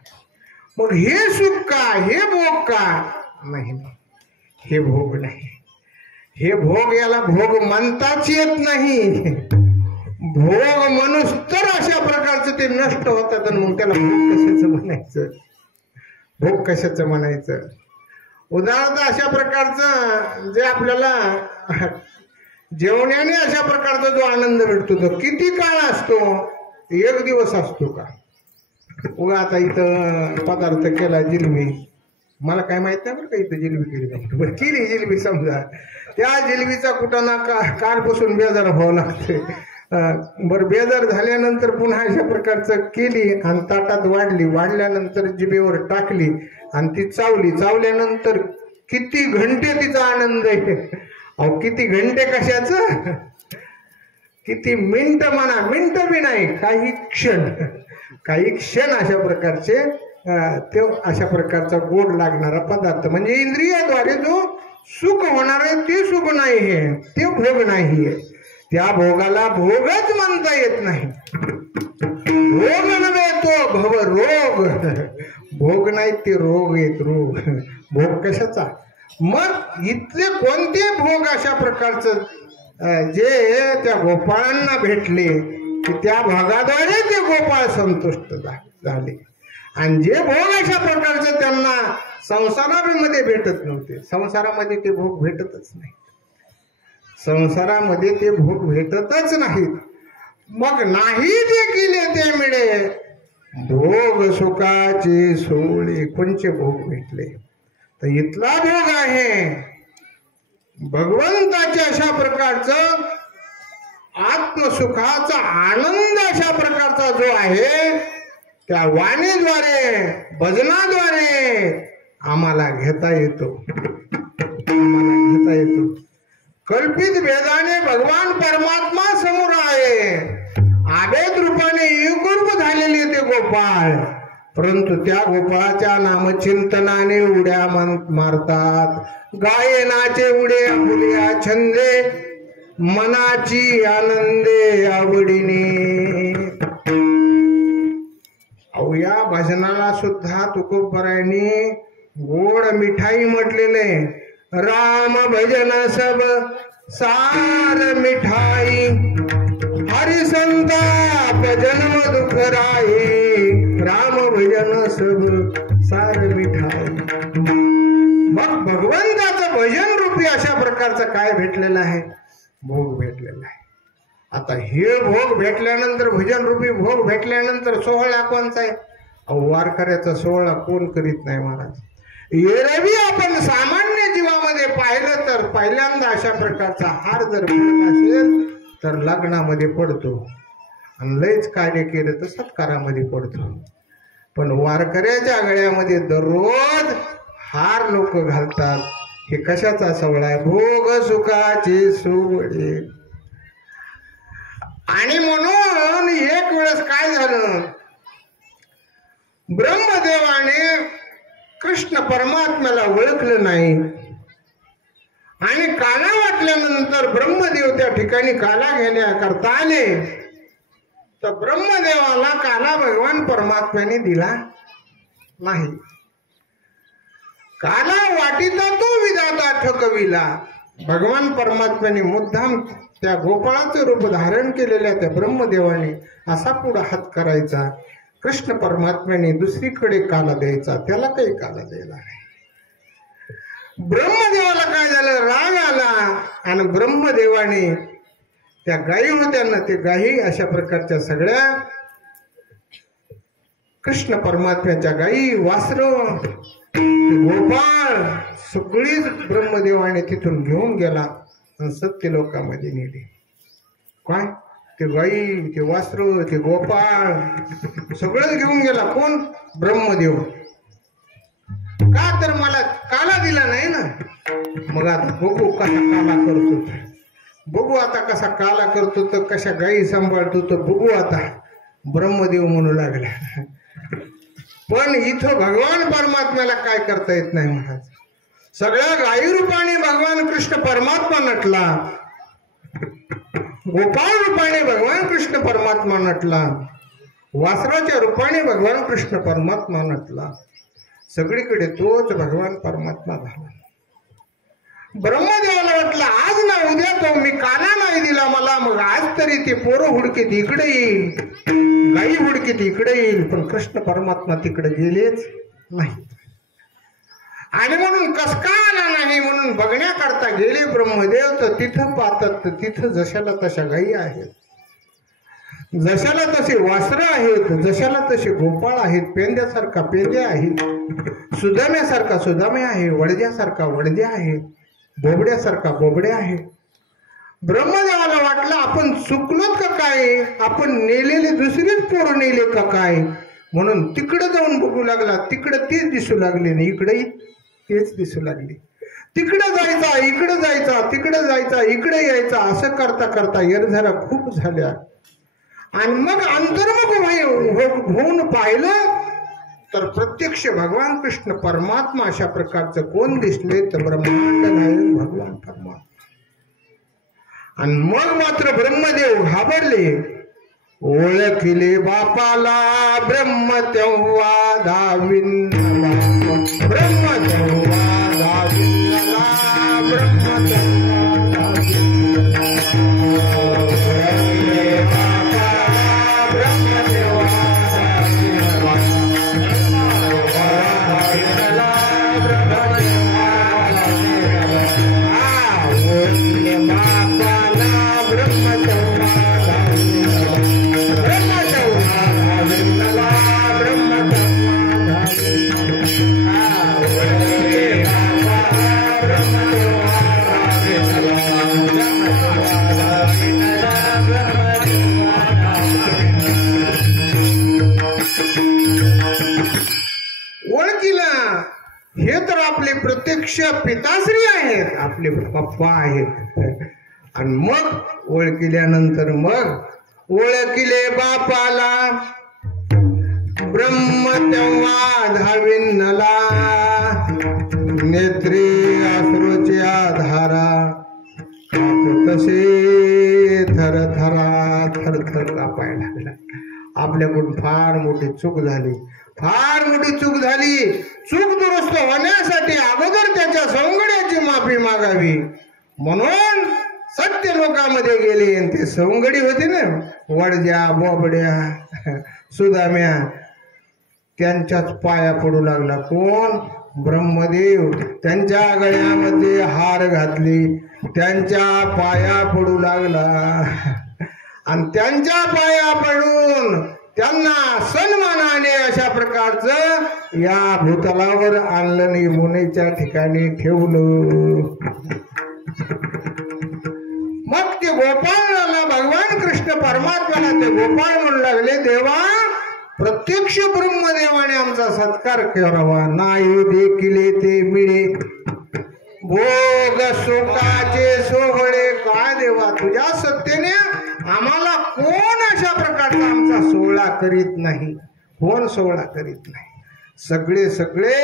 मग हे सुख का, हे भोग का नाही, हे भोग नाही. हे भोग, याला भोग म्हणताच येत नाही. भोग मनुष्य तर अशा प्रकारचं ते नष्ट होतात आणि मग त्याला भोग कशाचं म्हणायचं, भोग कशाचं म्हणायचं. उदाहरणार्थ अशा प्रकारचं जे आपल्याला जेवण्याने अशा प्रकारचा जो आनंद भेटतो तो किती काळ असतो, एक दिवस असतो का. उगा आता इथं पदार्थ केला जिलबी, मला काय माहित नाही बरं का इथं जिलबी केली, बरं केली जिलबी समजा, त्या जिलबीचा कुठं कालपासून बेजार व्हावं लागते. बरं बेजार झाल्यानंतर पुन्हा अशा प्रकारचं केली आणि ताटात वाढली, वाढल्यानंतर जिभेवर टाकली आणि ती चावली, चावल्यानंतर किती घंटे तिचा आनंद आहे. अहो किती घंटे कशाचं, किती मिनिट म्हणा, मिनिट बी नाही, काही क्षण, काही क्षण अशा प्रकारचे ते अशा प्रकारचा गोड लागणारा पदार्थ म्हणजे इंद्रियाद्वारे जो सुख होणार आहे ते सुख नाही, हे ते भोग नाही. त्या भोगाला भोगच म्हणता येत नाही. भोग नव्हे तो भव रोग, भोग नाही ते रोग आहेत, रोग. भोग कशाचा. मग इथले कोणते भोग अशा प्रकारचं जे त्या गोपाळांना भेटले की त्या भोगाद्वारे ते गोपाळ संतुष्ट झाले आणि जे भोग अशा प्रकारचे त्यांना संसारामध्ये भेटत नव्हते, संसारामध्ये ते भोग भेटतच नाही, संसारामध्ये ते भोग भेटतच नाहीत. मग नाही ते केले ते मिळे भोग सुखाचे सोळे. कोणचे भोग भेटले तर इथला भोग आहे भगवंताच्या अशा प्रकारचं आत्मसुखाचा आनंद अशा प्रकारचा जो आहे त्या वाणीद्वारे भजनाद्वारे आम्हाला घेता येतो, आम्हाला घेता येतो. कल्पित भेदाने भगवान परमात्मा समोर आहे, आभेद रूपाने एकरूप झालेले ते गोपाळ, परंतु त्या गोपाळाच्या नामचिंतनाने उड्या मारतात. गायनाचे उडे फुलिया छंदे मनाची आनंदे आवडीने. अहो या भजनाला सुद्धा तुकोबरायांनी गोड मिठाई म्हटलेले. राम भजन सब सार मिठाई, हरिसंताप जन्म दुख राही. राम भजन सब सार मिठाई. मग भगवंताचं भजन रूपी अशा प्रकारचं काय भेटलेलं आहे, भोग भेटलेला आहे. आता हे भोग भेटल्यानंतर, भजन रूपी भोग भेटल्यानंतर सोहळा कोणचा आहे. वारकऱ्याचा सोहळा कोण करीत नाही महाराज. एरवी आपण सामान्य जीवामध्ये पाहिलं तर पहिल्यांदा अशा प्रकारचा हार जर पडत असेल तर लग्नामध्ये पडतो आणि लयच कार्य केलं तर सत्कारामध्ये पडतो. पण वारकऱ्याच्या गळ्यामध्ये दररोज हार लोक घालतात. हे कशाचा सोहळा आहे, भोग सुखाचे सोहळे. आणि म्हणून एक वेळेस काय झालं, ब्रह्मदेवाने कृष्ण परमात्म्याला ओळखलं नाही आणि काला वाटल्यानंतर ब्रह्मदेव त्या ठिकाणी काला घेण्याकरता आले तर ब्रह्मदेवाला काला भगवान परमात्म्याने दिला नाही. काला वाटीचा तो विधाता ठकविला. भगवान परमात्म्याने मुद्दाम त्या गोपाळाचं रूप धारण केलेल्या त्या ब्रह्मदेवाने असा पुढे हात करायचा कृष्ण परमात्म्याने दुसरीकडे काला द्यायचा, त्याला काही काला द्यायला नाही. ब्रह्मदेवाला काय झालं, राग आला आणि ब्रह्मदेवाने त्या गायी होत्या ना, ते गायी अशा प्रकारच्या सगळ्या कृष्ण परमात्म्याच्या गायी, वासर, गोपाळ सगळीच ब्रह्मदेवाने तिथून घेऊन गेला आणि सत्य लोकांमध्ये नेली. काय ते गायी, ते वासर, ते गोपाळ सगळंच घेऊन गेला. कोण? ब्रह्मदेव. का तर मला काला दिला नाही ना. मग आता बघू कसा काला करतो, बघू आता कसा काला करतो, तर कशा गायी सांभाळतो, तर बघू आता. ब्रह्मदेव म्हणू लागला. पण इथं भगवान परमात्म्याला काय करता येत नाही महाराज. सगळ्या गायी रूपाने भगवान कृष्ण परमात्मा नटला, गोपाळ रूपाने भगवान कृष्ण परमात्मा नटला, वासराच्या रूपाने भगवान कृष्ण परमात्मा नटला. सगळीकडे तोच भगवान परमात्मा झाला. ब्रह्मदेवाला वाटलं आज ना उद्या तो मी काला नाही दिला मला, मग आज तरी ते पोरं हुडकीत इकडे येईल, गाई हुडकीत इकडे येईल. पण कृष्ण परमात्मा तिकडे गेलेच नाही. आणि म्हणून कस का आला नाही म्हणून बघण्याकरता गेले ब्रह्मदेव. तर तिथं पाहतात तर तिथं जशाला तशा गायी आहेत, जशाला तसे वासरं आहेत, जशाला तसे गोपाळ आहेत, पेंद्यासारखा पेंदे आहेत, सुदाम्यासारखा सुदामे आहे, वडद्यासारखा वडदे आहे, बोबड्यासारखा बोबडे आहे. ब्रह्मदेवाला वाटलं आपण चुकलोत का काय, आपण नेलेले दुसरेच पोरं नेले का काय, म्हणून तिकडे जाऊन बघू लागला. तिकडे तेच दिसू लागले नाही, इकडे तेच दिसू लागले. तिकडे जायचा, इकडे जायचा, तिकडे जायचा, इकडे यायचा, असं करता करता येरझारा खूप झाल्या. आणि मग अंतर्मुख होऊन पाहिलं तर प्रत्यक्ष भगवान कृष्ण परमात्मा अशा प्रकारचं कोण दिसले, तर ब्रह्मांड नायक भगवान परमात्मा. आणि मग मात्र ब्रह्मदेव घाबरले. ओळखले बापाला ब्रह्म तेव्हा धाविनला, ब्रह्म तेव्हा धाविनला, ब्रह्म तेव्हा धाविनला. हे तर आपले प्रत्यक्ष पिताश्री आहेत, आपले पप्पा आहेत. आणि मग ओळखल्यानंतर मग ओळखले बापाला ब्रह्म तेव्हा धाविनला, नेत्री अश्रूच्या धारा तसे थरथरा थरथर कापायला लागला. आपल्याकडून फार मोठी चूक झाली, फार मोठी चूक झाली. चूक दुरुस्त होण्यासाठी अगोदर त्याच्या सवंगड्याची माफी मागावी म्हणून सत्य लोकांमध्ये गेले. आणि ते सवंगडी होते ना, वडद्या बोबड्या सुदाम्या, त्यांच्याच पाया पडू लागला. कोण? ब्रह्मदेव. त्यांच्या गळ्यामध्ये हार घातली, त्यांच्या पाया पडू लागला. आणि त्यांच्या पाया पडून त्यांना सन्मानाने अशा प्रकारचं या भूतलावर आणलं नाही, मुनेच्या ठिकाणी ठेवलं. मग ते गोपाळाला भगवान कृष्ण परमात्म्याला ते गोपाळ म्हणू लागले, देवा प्रत्यक्ष ब्रह्मदेवाने आमचा सत्कार करावा, नाही देखिले ते मिळे भोग सुखाचे सोहळे. काय देवा तुझ्या सत्तेने आम्हाला कोण अशा प्रकारचा आमचा सोहळा करीत नाही, कोण सोहळा करीत नाही. सगळे सगळे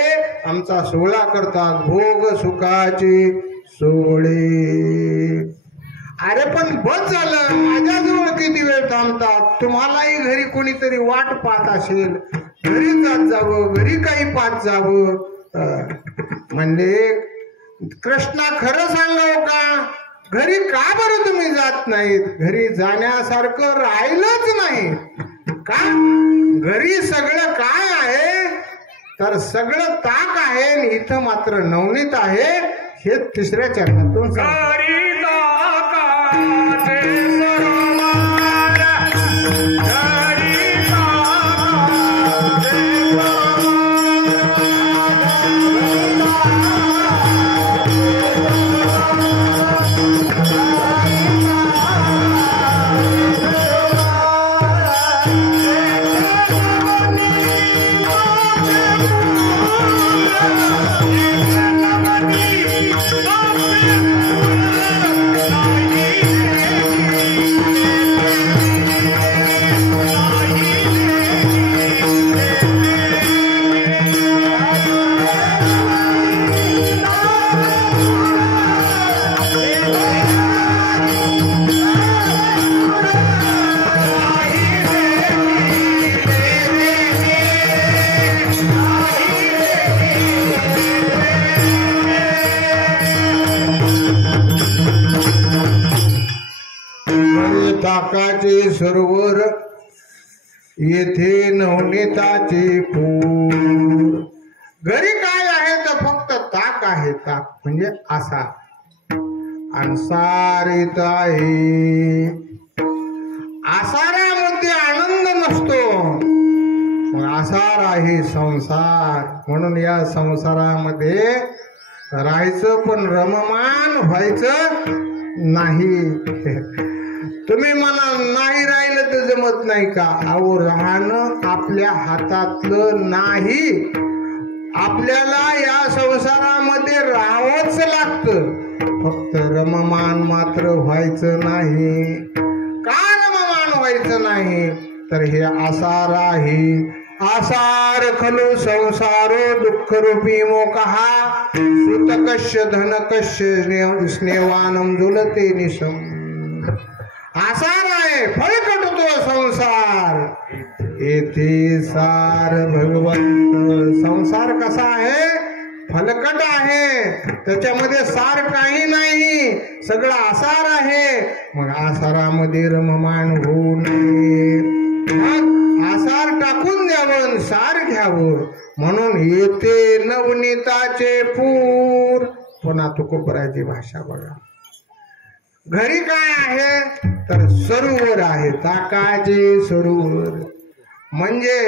आमचा सोहळा करतात, भोग सुखाचे सोहळे. अरे पण बस झालं, माझ्याजवळ किती वेळ थांबतात, तुम्हालाही घरी कोणीतरी वाट पाहत असेल, घरी जात जावं, घरी काही पाहत जावं. म्हणजे कृष्णा खरं सांगावं का, घरी का बरं तुम्ही जात नाहीत? घरी जाण्यासारखं राहिलंच नाही का? घरी सगळं काय आहे तर सगळं ताक आहे आणि इथं मात्र नवनीत आहे हे तिसऱ्या चरणातून सांगतात. घरी ताकाचे सरोवर, घरी ताकाचे ताकाचे सरोवर येथे नवनीताचे पूर. घरी काय आहे तर फक्त ताक आहे. ताक म्हणजे आसा आणि सारीत आहे. आसारामध्ये आनंद नसतो, मग आसार आहे संसार. म्हणून या संसारामध्ये राहायचं पण रममान व्हायचं नाही. तुम्ही म्हणा नाही राहिलं तर जमत नाही का? अहो राहणं आपल्या हातातलं नाही. आपल्याला या संसारामध्ये राहावंच लागतं, फक्त रममान मात्र व्हायचं नाही. का रममान व्हायचं नाही तर हे आसार आहे. आसार खलु संसारो दुःख रूपी मोकहा सुतकश्य धनकश्य स्नेवानम जुलते निशम. आसार आहे, फळकट तो संसार. येथे सार भगवंत. संसार कसा आहे? फलकट आहे, त्याच्यामध्ये सार काही नाही, सगळं आसार आहे. मग आसारामध्ये रममान होऊ नये. मग आसार टाकून द्यावं, सार घ्यावं. म्हणून येथे नवनीताचे पूर. पुन्हा तुकोबराची भाषा बघा. घरी काय आहे तर सरोवर आहे. ताकाचे सरोवर म्हणजे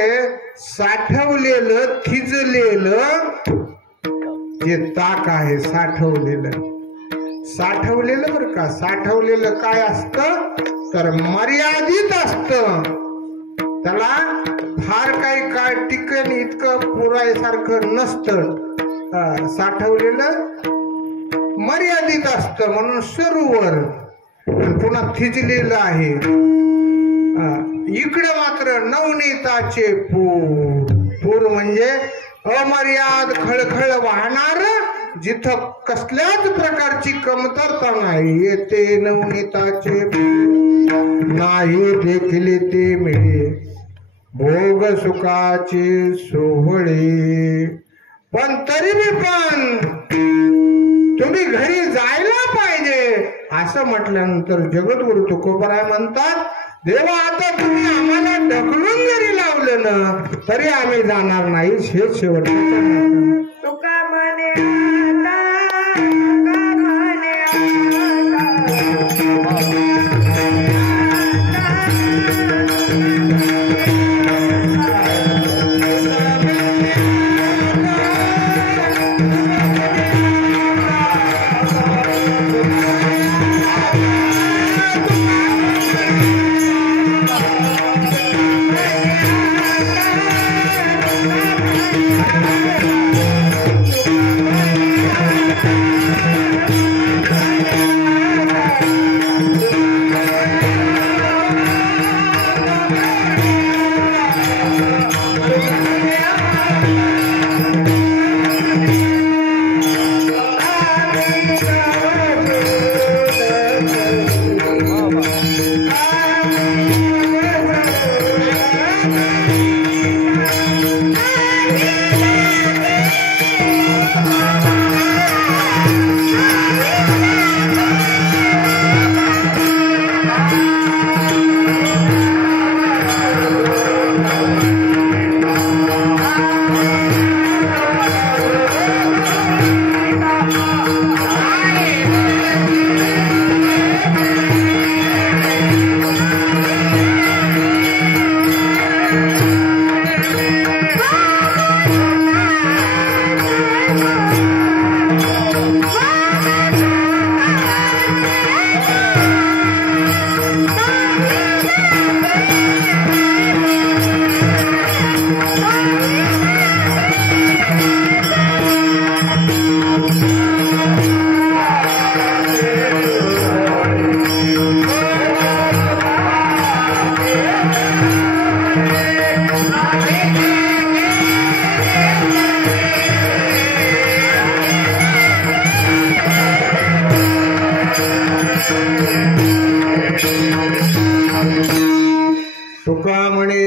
साठवलेलं थिजलेलं जे ताक आहे. साठवलेलं बरं का. साठवलेलं काय असतं तर मर्यादित असतं. त्याला फार काही काळ टिकन इतकं पुरायसारखं नसतं. साठवलेलं मर्यादित असतं म्हणून सरोवर. पुन्हा थिजलेलं आहे. इकडे मात्र नवनीताचे पूर. पूर म्हणजे अमर्याद खळखळ वाहणार, जिथं कसल्याच प्रकारची कमतरता नाही. येते नवनीताचे पूर. नाही देखील ते मिळे भोग सुखाचे सोहळे. पण तरी पण तुम्ही घरी जायला पाहिजे असं म्हटल्यानंतर जगद्गुरु तुकोबराय म्हणतात, देवा आता तुम्ही आम्हाला ढकलून जरी लावलं ना तरी आम्ही जाणार नाही. हे शेवटचं. तुका म्हणे आता, तुका म्हणे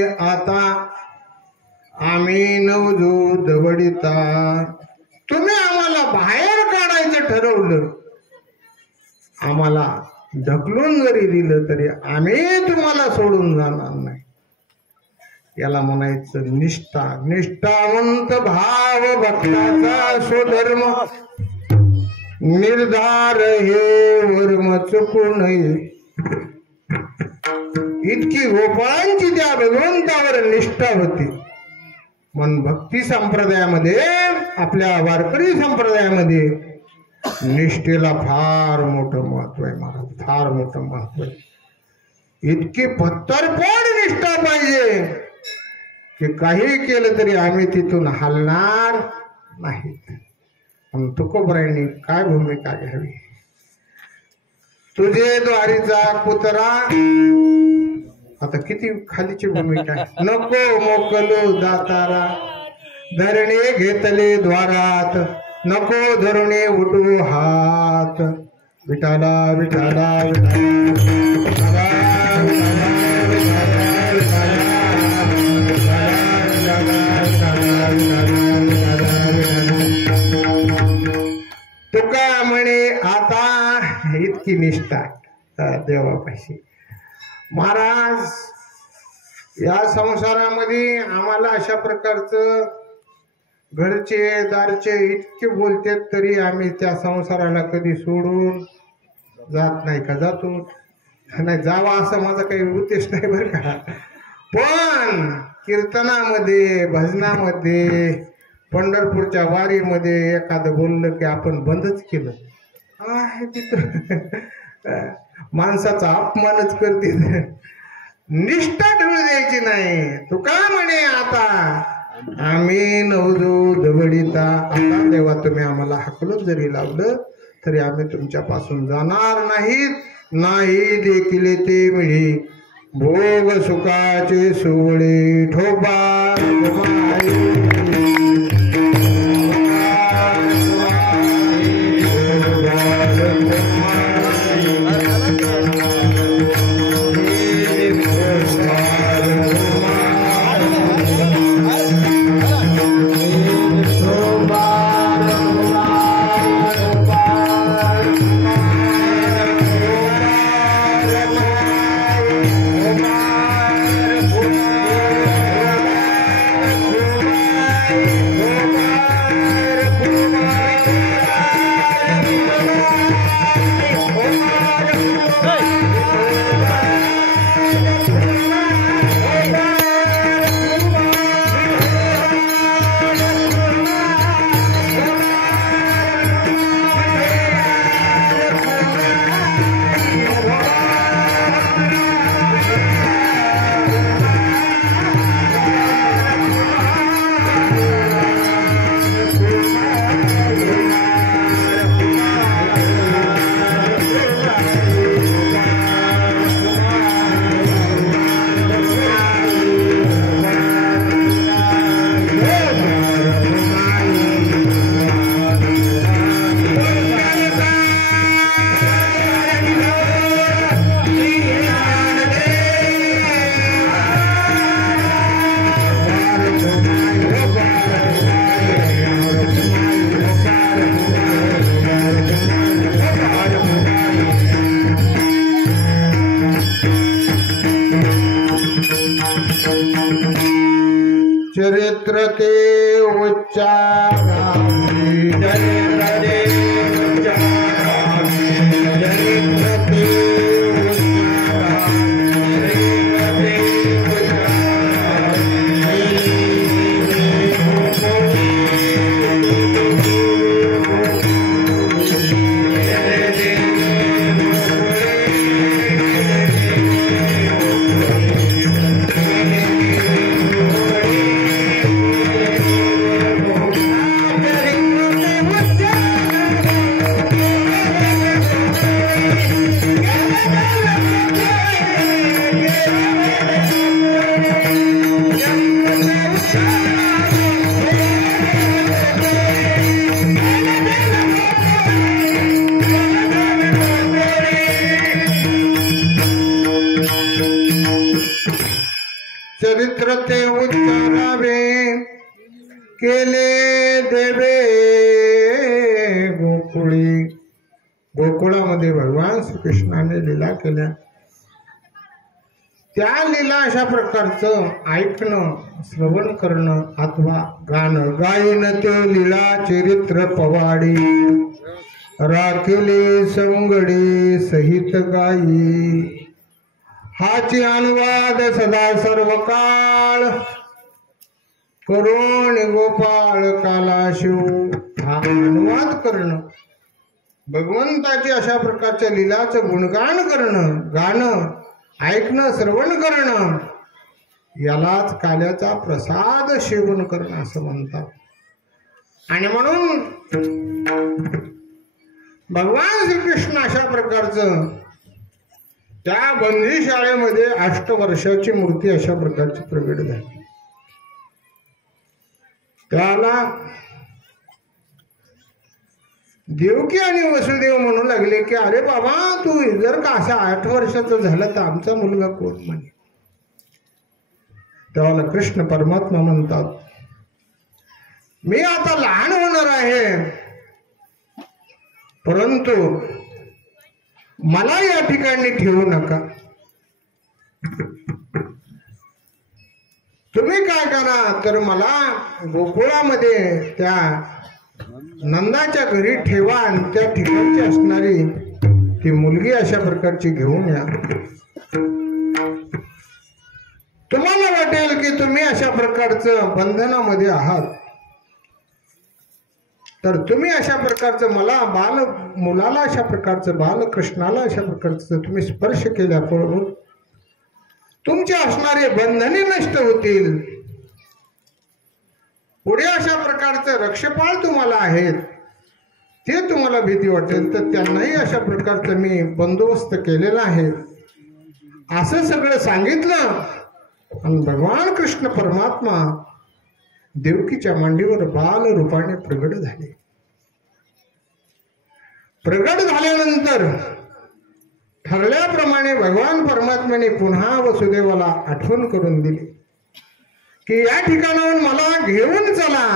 आता आम्ही नवजो दवडिता तुम्ही आम्हाला बाहेर काढायचं ठरवलं, आम्हाला ढकलून जरी दिलं तरी आम्ही तुम्हाला सोडून जाणार नाही. याला म्हणायचं निष्ठा. निष्ठावंत भाव भक्ताचा स्वधर्म निर्धार हे वर्म चुकू नये. इतकी गोपाळांची त्या भगवंतावर निष्ठा होती. मन भक्ती संप्रदायामध्ये, आपल्या वारकरी संप्रदायामध्ये निष्ठेला फार मोठं महत्व आहे महाराज, फार मोठं महत्व आहे. इतकी पत्तरपोड निष्ठा पाहिजे की काही केलं तरी आम्ही तिथून हलणार नाहीत. पण तुकोबरायांनी काय भूमिका घ्यावी? तुझे द्वारीचा कुत्रा, आता किती खालीची भूमिका आहे. नको मोकलो दातारा धरणे घेतले द्वारात, नको धरुणे उठू हात. विठाला विठाला विठाला तुका म्हणे आता इतकी निष्ठा देवापाशी. महाराज या संसारामध्ये आम्हाला अशा प्रकारचं घरचे दारचे इतके बोलतात तरी आम्ही त्या संसाराला कधी सोडून जात नाही. का जातो नाही, जावा असं माझा काही उद्देश नाही बरं का. पण कीर्तनामध्ये, भजनामध्ये, पंढरपूरच्या वारीमध्ये एखादं बोललं की आपण बंदच केलं. तिथं माणसाचा अपमानच करते. निष्ठा ठेवू द्यायची नाही. तुका म्हणे आता आम्ही नवजो दवडिता. आता देवा तुम्ही आम्हाला हाकलून जरी लावलं तरी आम्ही तुमच्यापासून जाणार नाहीत. नाही देखील ते मिळे भोग सुखाचे सोहळे ठोबा चरित्र ते उच्चारामी चरित्र ते उच्चारामी चरित्र ते चरित्र मंत्र ते उच्चारावे केले देवे गोकुळी. गोकुळामध्ये भगवान श्रीकृष्णाने लीला केल्या. त्या लीला अशा प्रकारचं ऐकणं, श्रवण करणं अथवा गाणं. गायन ते लीला चरित्र पवाडी राखिले संगडी सहित गायी. हाची अनुवाद सदा सर्व काळ करोण गोपाळ काला शिव. हा अनुवाद करणं, भगवंताची अशा प्रकारच्या लीलाचं गुणगान करणं, गाणं, ऐकणं, श्रवण करणं यालाच काल्याचा प्रसाद सेवन करणं असं म्हणतात. आणि म्हणून भगवान श्रीकृष्ण अशा प्रकारचं त्या बंदी शाळेमध्ये 8 वर्षाची मूर्ती अशा प्रकारची प्रगट झाली. त्याला देवकी आणि वसुदेव म्हणू लागले की अरे बाबा, तू जर का असा 8 वर्षाचा झाला तर आमचा मुलगा कोण म्हणे. तेव्हा कृष्ण परमात्मा म्हणतात, मी आता लहान होणार आहे, परंतु मला या ठिकाणी ठेवू नका. तुम्ही काय करा तर मला गोकुळामध्ये त्या नंदाच्या घरी ठेवा आणि त्या ठिकाणची असणारी ती मुलगी अशा प्रकारची घेऊन या. तुम्हाला वाटेल की तुम्ही अशा प्रकारचं बंधनामध्ये आहात, तर तुम्ही अशा प्रकारचं मला मुलाला अशा प्रकारचं बालकृष्णाला अशा प्रकारचं तुम्ही स्पर्श केल्यामुळे तुमचे असणारे बंधने नष्ट होतील. पुढे अशा प्रकारचं रक्षपाळ तुम्हाला आहेत, ते तुम्हाला भीती वाटेल तर त्यांनाही अशा प्रकारचं मी बंदोबस्त केलेला आहे असं सगळं सांगितलं. आणि भगवान कृष्ण परमात्मा देवकीच्या मांडीवर बाल रूपाने प्रगट झाले. प्रगट झाल्यानंतर ठरल्याप्रमाणे भगवान परमात्म्याने पुन्हा वसुदेवाला आठवण करून दिली की या ठिकाणाहून मला घेऊन चला.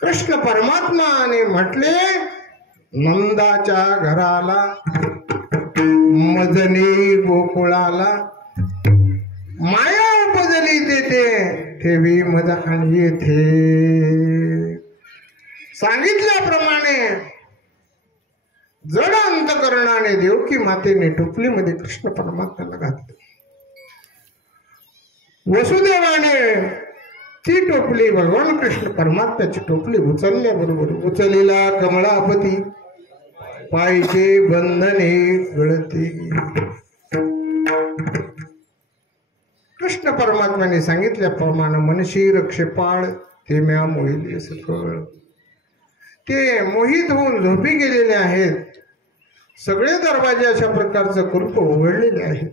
कृष्ण परमात्माने म्हटले, नंदाच्या घराला मजनी गोकुळाला माया उपजली तेथे ठेवी मज आणि येथे. सांगितल्याप्रमाणे जड अंतकरणाने देवकी मातेने टोपलीमध्ये कृष्ण परमात्म्याला घातले. वसुदेवाने ती टोपली भगवान कृष्ण परमात्म्याची टोपली उचलल्याबरोबर उचलीला कमळापती पायचे बंधने गळती. कृष्ण परमात्म्याने सांगितल्याप्रमाणे मनशी रक्षेपाळ ते म्या मोहिले सकळ. ते मोहित होऊन झोपी गेलेले आहेत. सगळे दरवाजे अशा प्रकारचं कुलूप उघडलेले आहेत.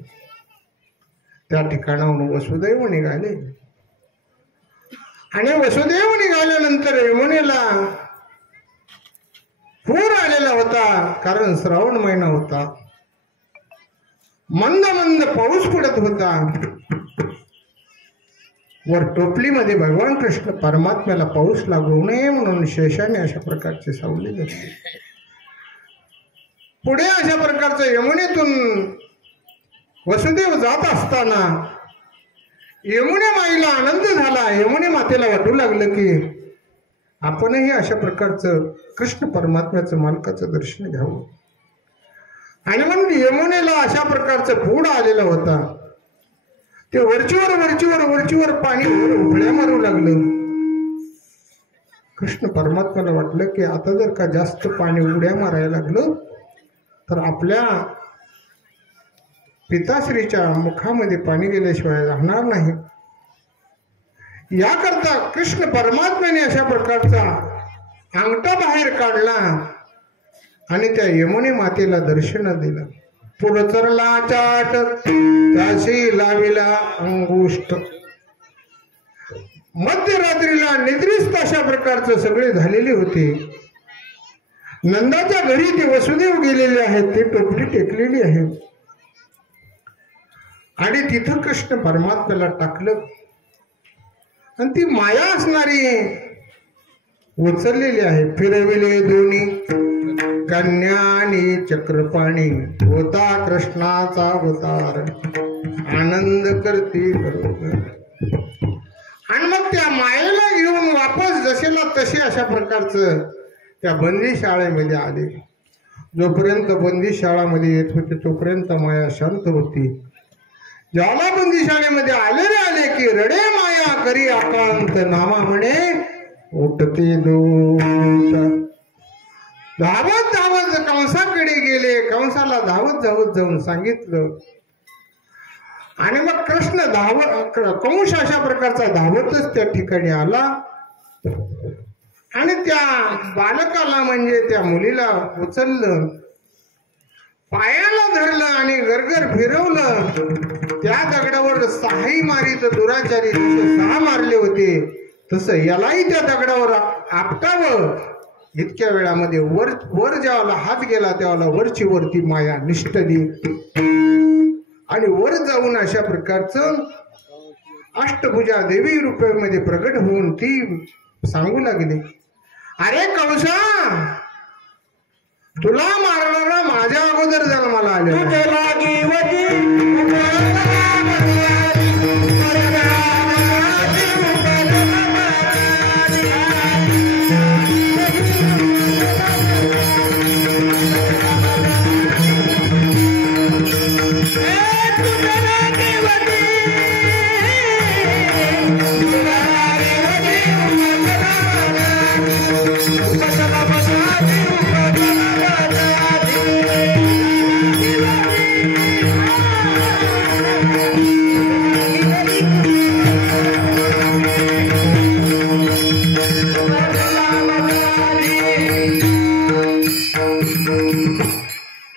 त्या ठिकाणाहून वसुदेव निघाले आणि वसुदेव निघाल्यानंतर यमुनेला पूर आलेला होता. कारण श्रावण महिना होता. मंद मंद पाऊस पडत होता. वर टोपलीमध्ये भगवान कृष्ण परमात्म्याला पाऊस लागू नये म्हणून शेषाने अशा प्रकारची सावली घेतली. पुढे अशा प्रकारचं यमुनेतून वसुदेव जात असताना यमुने माईला आनंद झाला. यमुने मातेला वाटू लागलं की आपणही अशा प्रकारचं कृष्ण परमात्म्याचं मालकाचं दर्शन घ्यावं. आणि म्हणून यमुनेला अशा प्रकारचं पूड आलेला होता. ते वरचीवर पाणी उकळ्या मारू लागलं. कृष्ण परमात्म्याला वाटलं की आता जर का जास्त पाणी उड्या मारायला लागलं तर आपल्या पिताश्रीच्या मुखामध्ये पाणी गेल्याशिवाय राहणार नाही. याकरता कृष्ण परमात्म्याने अशा प्रकारचा अंगठा बाहेर काढला आणि त्या यमुने मातेला दर्शन दिलं. पुरचरला चाट त्याशी लाविला अंगुष्ठ. मध्यरात्रीला निद्रिस्त अशा प्रकारचं सगळे झालेले होते. नंदाच्या घरी ते वसुदेव गेलेले आहेत. ते टोपली टेकलेली आहे आणि तिथं कृष्ण परमात्म्याला टाकलं आणि ती माया असणारी उचललेली आहे. फिरविले दोन्ही कन्या आणि चक्रपाणी होता कृष्णाचा अवतार आनंद करते बरोबर. आणि मग त्या मायेला घेऊन वापस जसेला तसे अशा प्रकारचं त्या बंदी शाळेमध्ये आले. जोपर्यंत बंदी शाळामध्ये येत होते तोपर्यंत माया शांत होती. ज्याला बंदी शाळेमध्ये आले की रडे माया करी आकांत नामा म्हणे उठते दूत. धावत कंसाकडे गेले. कंसाला धावत जाऊन सांगितलं आणि मग कृष्ण कंस अशा प्रकारचा धावतच त्या ठिकाणी आला आणि त्या बालकाला म्हणजे त्या मुलीला उचललं, पायाला धरलं आणि गरगर फिरवलं. त्या दगडावर 6 मारीत दुराचारी जसे 6 मारले होते तसं यालाही त्या दगडावर आपटावं. इतक्या वेळामध्ये वर जेव्हा हात गेला तेव्हा वरची वरती माया निष्ठली आणि वर जाऊन अशा प्रकारचं अष्टभुजा देवी रूपामध्ये प्रगट होऊन ती सांगू लागली, अरे कंसा, तुला मारणारा माझ्या अगोदर जन्माला आलेला.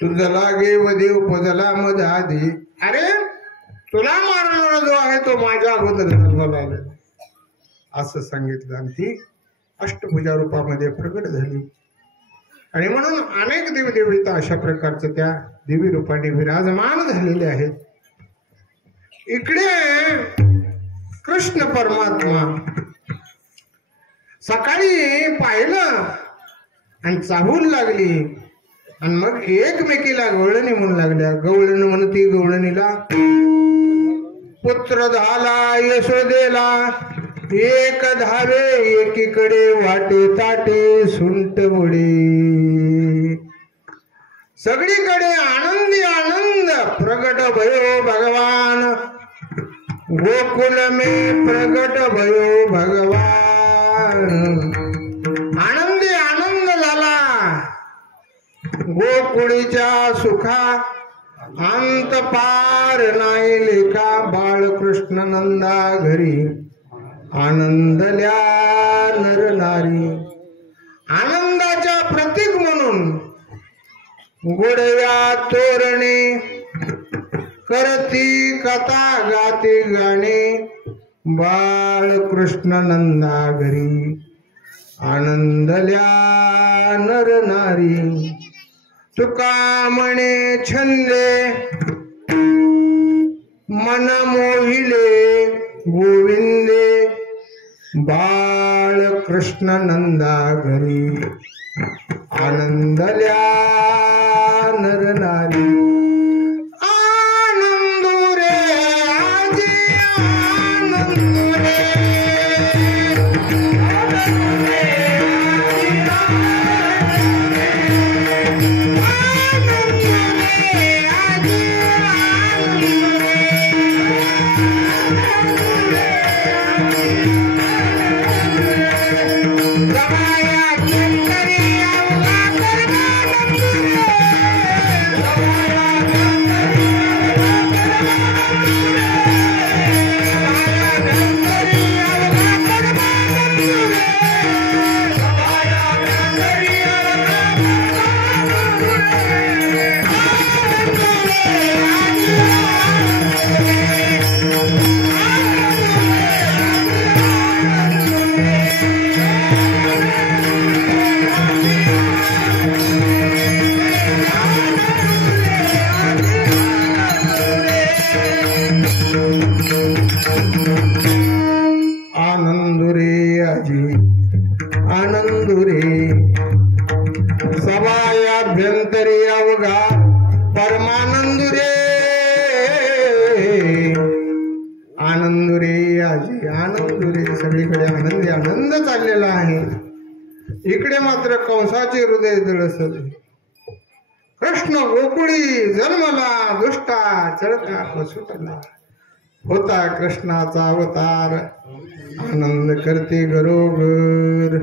तुझला गे वदेव पजला मध आधी. अरे तुला मारणारा जो आहे तो माझ्या अगोदर जन्माला आलेला असं सांगितलं आणि ती अष्टभुजा रूपामध्ये प्रगट झाली. आणि म्हणून अनेक देवदेवता अशा प्रकारचं त्या देवी रूपाने विराजमान झालेले आहेत. इकडे कृष्ण परमात्मा सकाळी पाहिलं आणि चाहूल लागली आणि मग एकमेकीला गवळणी म्हणू लागल्या. गवळण म्हणती गवळणीला, पुत्र झाला यशोदेला एक धावे एकीकडे वाटे ताटे सुंट मुडी. सगळीकडे आनंदी आनंद प्रगट भयो भगवान. गोकुल में प्रगट भयो भगवान, आनंदी आनंद झाला गोकुळीच्या सुखा अंत पार नाही लेखा। बाळकृष्ण नंदा घरी आनंदल्या नर नारी, आनंदाच्या प्रतीक म्हणून गोडव्या तोरणे करती कथा गाती गाणे। बाळकृष्ण नंदा घरी आनंदल्या नर नारी, तुका म्हणे छंदे मन मोहिले गोविंदे। बाळकृष्ण नंदा घरी आनंदल्या नर नारी। आनंदो रे आजी आनंदो रे, सभायाभ्यंतरी अवघा परमानंद रे। आनंद रे आजी आनंद रे, सगळीकडे आनंदी आनंद चाललेला आहे, इकडे मात्र कंसाचे हृदय दळसले। कृष्ण गोकुळी जन्मला दुष्टा चळका पसुटला, होता कृष्णाचा अवतार आनंद करते घरोघर।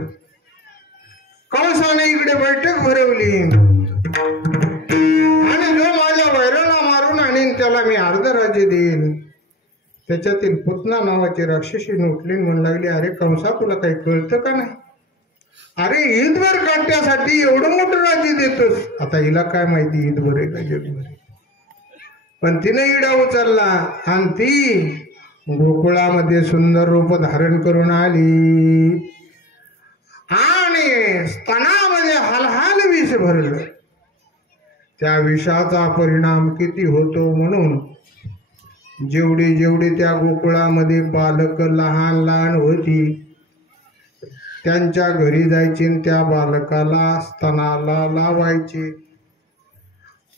कंसाने इकडे बैठक भरवली आणि जो माझ्या वैराला मारून आणीन त्याला मी अर्ध राज्य देईन। त्याच्यातील पुतना नावाची राक्षसी उठली म्हणू लागली, अरे कंसा तुला काही कळतं का नाही? अरे ईदभर काट्यासाठी एवढं मोठं राज्य देतोस, आता हिला काय माहिती ईदभर आहे का जगभर आहे। पण तिने इडा उचलला आणि ती गोकुळामध्ये सुंदर रूप धारण करून आली आणि स्तनामध्ये हलहाल विष भरलं। त्या विषाचा परिणाम किती होतो म्हणून जेवढी जेवढी त्या गोकुळामध्ये बालक लहान लहान होती त्यांच्या घरी जायची, त्या बालकाला स्तनाला लावायचे,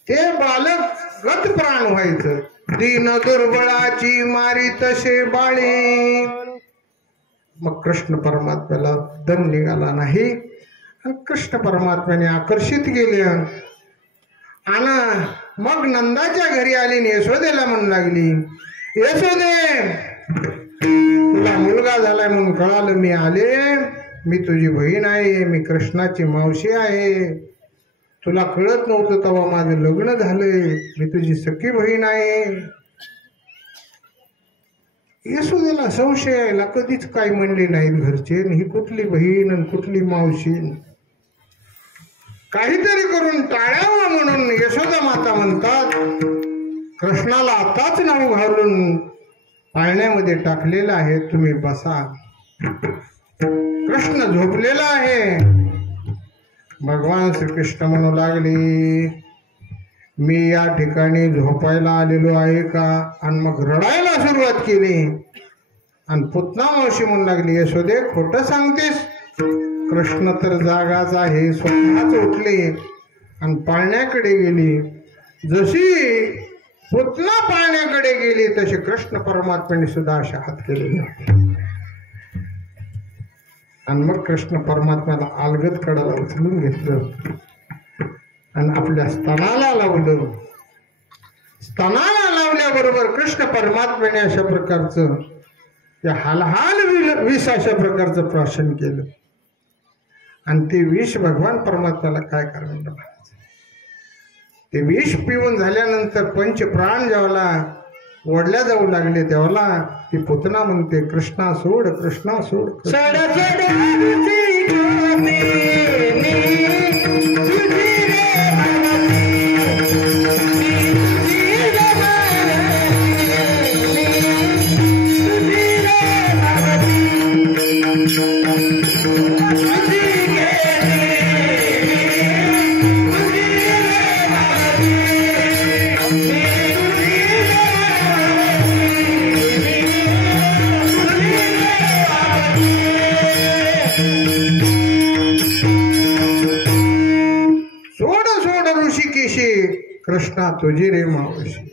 ते बालक गत प्राण व्हायचं। दीन दुर्बळाची मारी तसे बाळी। मग कृष्ण परमात्म्याला दम निघाला नाही आणि कृष्ण परमात्म्याने आकर्षित केले आणि मग नंदाच्या घरी आली आणि यशोदेला म्हणू लागली, यशोदे तुला मुलगा झालाय म्हणून कळालं, मी आले, मी तुझी बहीण आहे, मी कृष्णाची मावशी आहे, तुला कळत नव्हतं तेव्हा माझं लग्न झालंय, मी तुझी सख्खी बहीण आहे। यशोदेला संशय यायला, कधीच काही म्हणले नाहीत घरचे, ही कुठली बहीण आणि कुठली मावशी, काहीतरी करून टाळावं म्हणून यशोदा माता म्हणतात, कृष्णाला आताच नाव घालून पाळण्यामध्ये टाकलेलं आहे, तुम्ही बसा। कृष्ण झोपलेला आहे। भगवान श्रीकृष्ण म्हणू लागले, मी या ठिकाणी झोपायला आलेलो आहे का? आणि मग रडायला सुरुवात केली आणि पुतना मावशी म्हणू लागली, यशोदे खोटं सांगतेस, कृष्ण तर जागाच आहे, स्वतःच उठले आणि पाळण्याकडे गेली। जशी पुतना पाळण्याकडे गेली तशी कृष्ण परमात्म्याने सुद्धा अशा हात केले आणि मग कृष्ण परमात्म्याला अलगद कडाला उचलून घेतलं आणि आपल्या स्तनाला लावलं। स्तनाला लावल्या केल्याबरोबर कृष्ण परमात्म्याने अशा प्रकारचं त्या हालहाल विष अशा प्रकारचं प्राशन केलं आणि ते विष भगवान परमात्म्याला काय करणार. ते विष पिऊन झाल्यानंतर पंचप्राण जेव्हा ओढल्या जाऊ लागले तेव्हा ती पुतना म्हणते कृष्णा सोड कृष्णा सोड कृष्णा तुझी रे मावशी.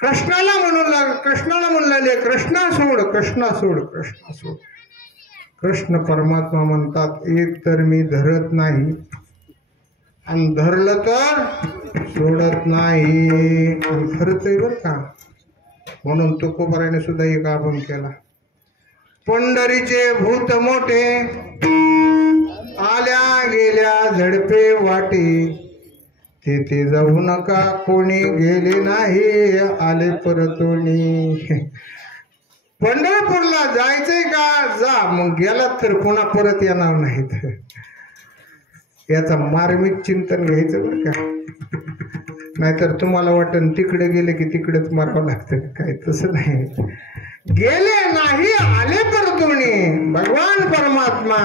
कृष्णाला म्हणू लागले कृष्णा सोड कृष्णा सोड कृष्णा सोड. कृष्ण परमात्मा म्हणतात एक तर मी धरत नाही आणि धरलं तर सोडत नाही. आणि खरंच बर का, म्हणून तुकोबाराने सुद्धा एक अभंग केला. पंढरीचे भूत मोठे आल्या गेल्या झडपे वाटे तेथे जाऊ नका कोणी गेले नाही आले परतोनी. पंढरपूरला जायचंय का जा, मग गेलात तर पुन्हा परत येणार नाहीत. याचा मार्मिक चिंतन घ्यायचं बरं का. नाहीतर तुम्हाला वाटतं तिकडे गेले की तिकडेच मारावं लागतं. काय तसं नाही. गेले नाही आले परतोनी. भगवान परमात्मा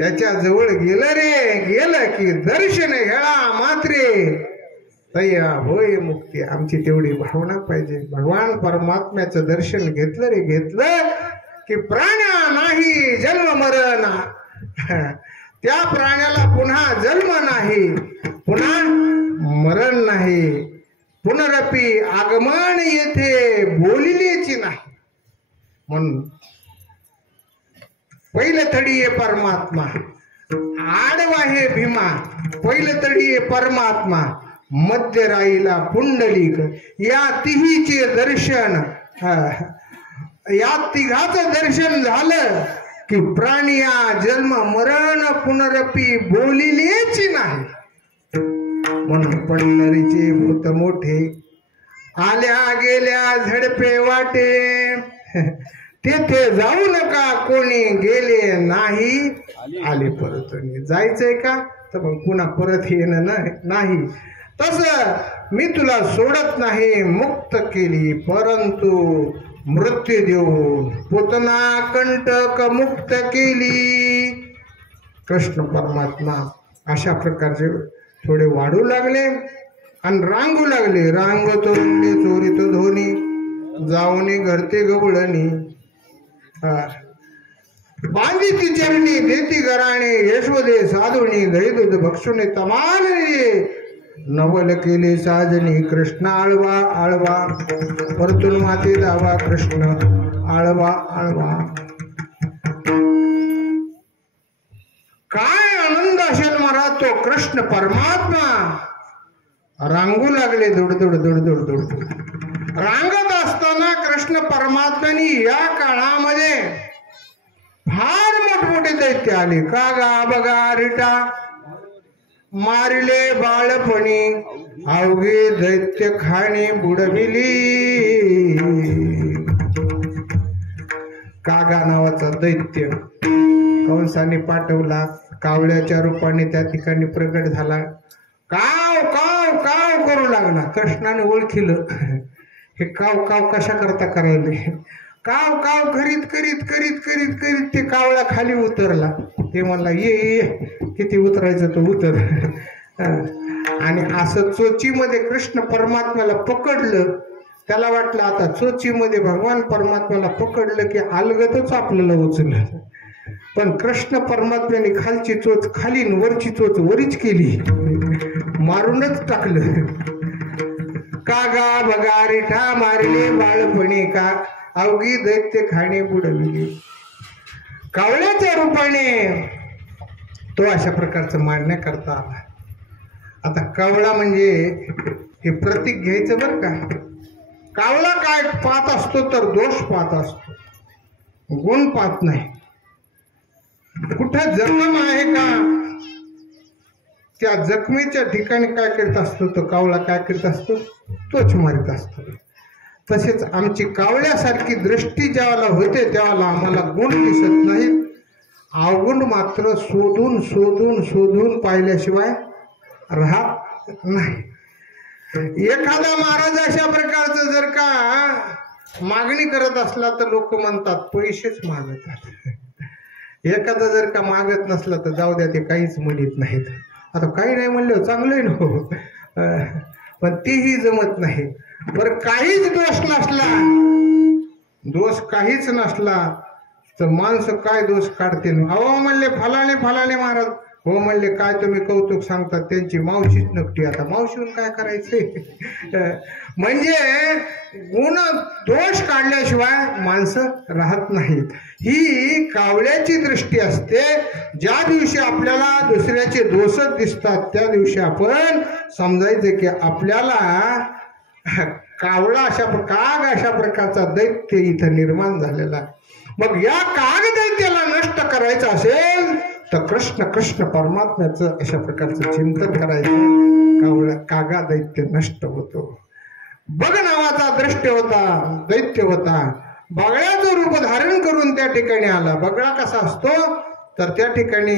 त्याच्या जवळ गेलं रे, गेलं की दर्शन घ्या मात्रे तया होय मुक्ती. आमची तेवढी भावना पाहिजे. भगवान परमात्म्याचं दर्शन घेतलं रे, घेतलं की प्राण्या नाही जन्म मरण. त्या प्राण्याला पुन्हा जन्म नाही, पुन्हा मरण नाही. पुनरपी आगमन येथे बोलिलेची नाही. म्हणून पहिलं तडी आहे परमात्मा, आडवा हे भीमा. पहिलं तडी आहे परमात्मा, मध्य राहिला पुंडलिक. या तिहीचे दर्शन, या तिघाचं दर्शन झालं की प्राणिया जन्म मरण पुनरपी बोलिलेच नाही. म्हणून पंढरीचे भूत मोठे आल्या गेल्या झडपे वाटे तेथे जाऊ नका कोणी गेले नाही आले परतोनी. जायचंय का तर मग पुन्हा परत येणं नाही. तसं मी तुला सोडत नाही. मुक्त केली परंतु मृत्यू देऊन पुतना कंटक मुक्त केली. कृष्ण परमात्मा अशा प्रकारचे थोडे वाढू लागले आणि रांगू लागले. रांगतो चोरीत धोनी जाऊनी घरते गवळणी. बांधी ती चरणी देती घराणे यशोदे साधुणी दही दूध भक्षुणे तमाने. नवल केले साजनी कृष्ण आळवा आळवा परतून माते दावा कृष्ण आळवा आळवा. काय आनंद असेल मला तो कृष्ण परमात्मा. रांगू लागले दुडदुड दुडदुड दुडदुड. रांगत असताना कृष्ण परमात्म्याने या काळामध्ये फार मोठमोठे दैत्य आले. कागा बगा रिटा मारिले बाळपणी अवघे दैत्य खाणे बुडविली. कागा नावाचा दैत्य कंसाने पाठवला. कावळ्याच्या रूपाने त्या ठिकाणी प्रकट झाला. काव काव काव करू लागला. कृष्णाने ओळखिलं हे काव काव कशा करता करायले. काव काव करीत करीत करीत करीत करीत ते कावळा खाली उतरला. ते म्हणला ये ये किती उतरायचं तो उतर. आणि असं चोचीमध्ये कृष्ण परमात्म्याला पकडलं. त्याला वाटलं आता चोचीमध्ये भगवान परमात्म्याला पकडलं की अलगतच आपल्याला उचललं. पण कृष्ण परमात्म्याने खालची चोच खाली वरची चोच वरीच केली. मारूनच टाकलं. कागा बगा रिठा मारले बाळपणी का अवघी दैत्य खाणे बुडविली. कावळ्याच्या रूपाने तो अशा प्रकारचं मांडण्या करता आला. आता कावळा म्हणजे हे प्रतीक घ्यायचं बरं का. कावळा काय पाहत असतो तर दोष पाहत असतो, गुण पाहत नाही. कुठं जखम आहे का, त्या जखमेच्या ठिकाणी काय करीत असतो तो कावळा, काय करीत असतो, तोच मारित असतो. तसेच आमची कावळ्यासारखी दृष्टी ज्यावेळेला होते त्यावेळेला आम्हाला गुण दिसत नाहीत, अवगुण मात्र शोधून शोधून शोधून पाहिल्याशिवाय राहत नाही. एखादा महाराज अशा प्रकारचं जर का मागणी करत असला तर लोक म्हणतात पैसेच मागतात. एखादा जर का मागत नसला तर जाऊ द्या, ते काहीच म्हणत नाहीत. आता काही नाही म्हणलं चांगलं नको, पण तेही जमत नाही. बरं काहीच दोष नसला, दोष काहीच नसला तर माणसं काय दोष काढतील. अहो म्हणले फलाणे फलाणे महाराज, हो म्हणले काय तुम्ही कौतुक सांगतात, त्यांची मावशीच नकटी. आता मावशीहून काय करायचंय. म्हणजे गुण दोष काढल्याशिवाय माणसं राहत नाहीत. ही कावळ्याची दृष्टी असते. ज्या दिवशी आपल्याला दुसऱ्याचे दोषच दिसतात त्या दिवशी आपण समजायचं की आपल्याला कावळा काग अशा प्रकारचा दैत्य इथं निर्माण झालेला. मग या काग दैत्याला नष्ट करायचं असेल तर कृष्ण कृष्ण परमात्म्याचं अशा प्रकारचं चिंतन करायचं. कागा दैत्य नष्ट होतो. बघ नावाचा दैत्य होता, बगळ्याचं रूप धारण करून त्या ठिकाणी आला. बगळा कसा असतो तर त्या ठिकाणी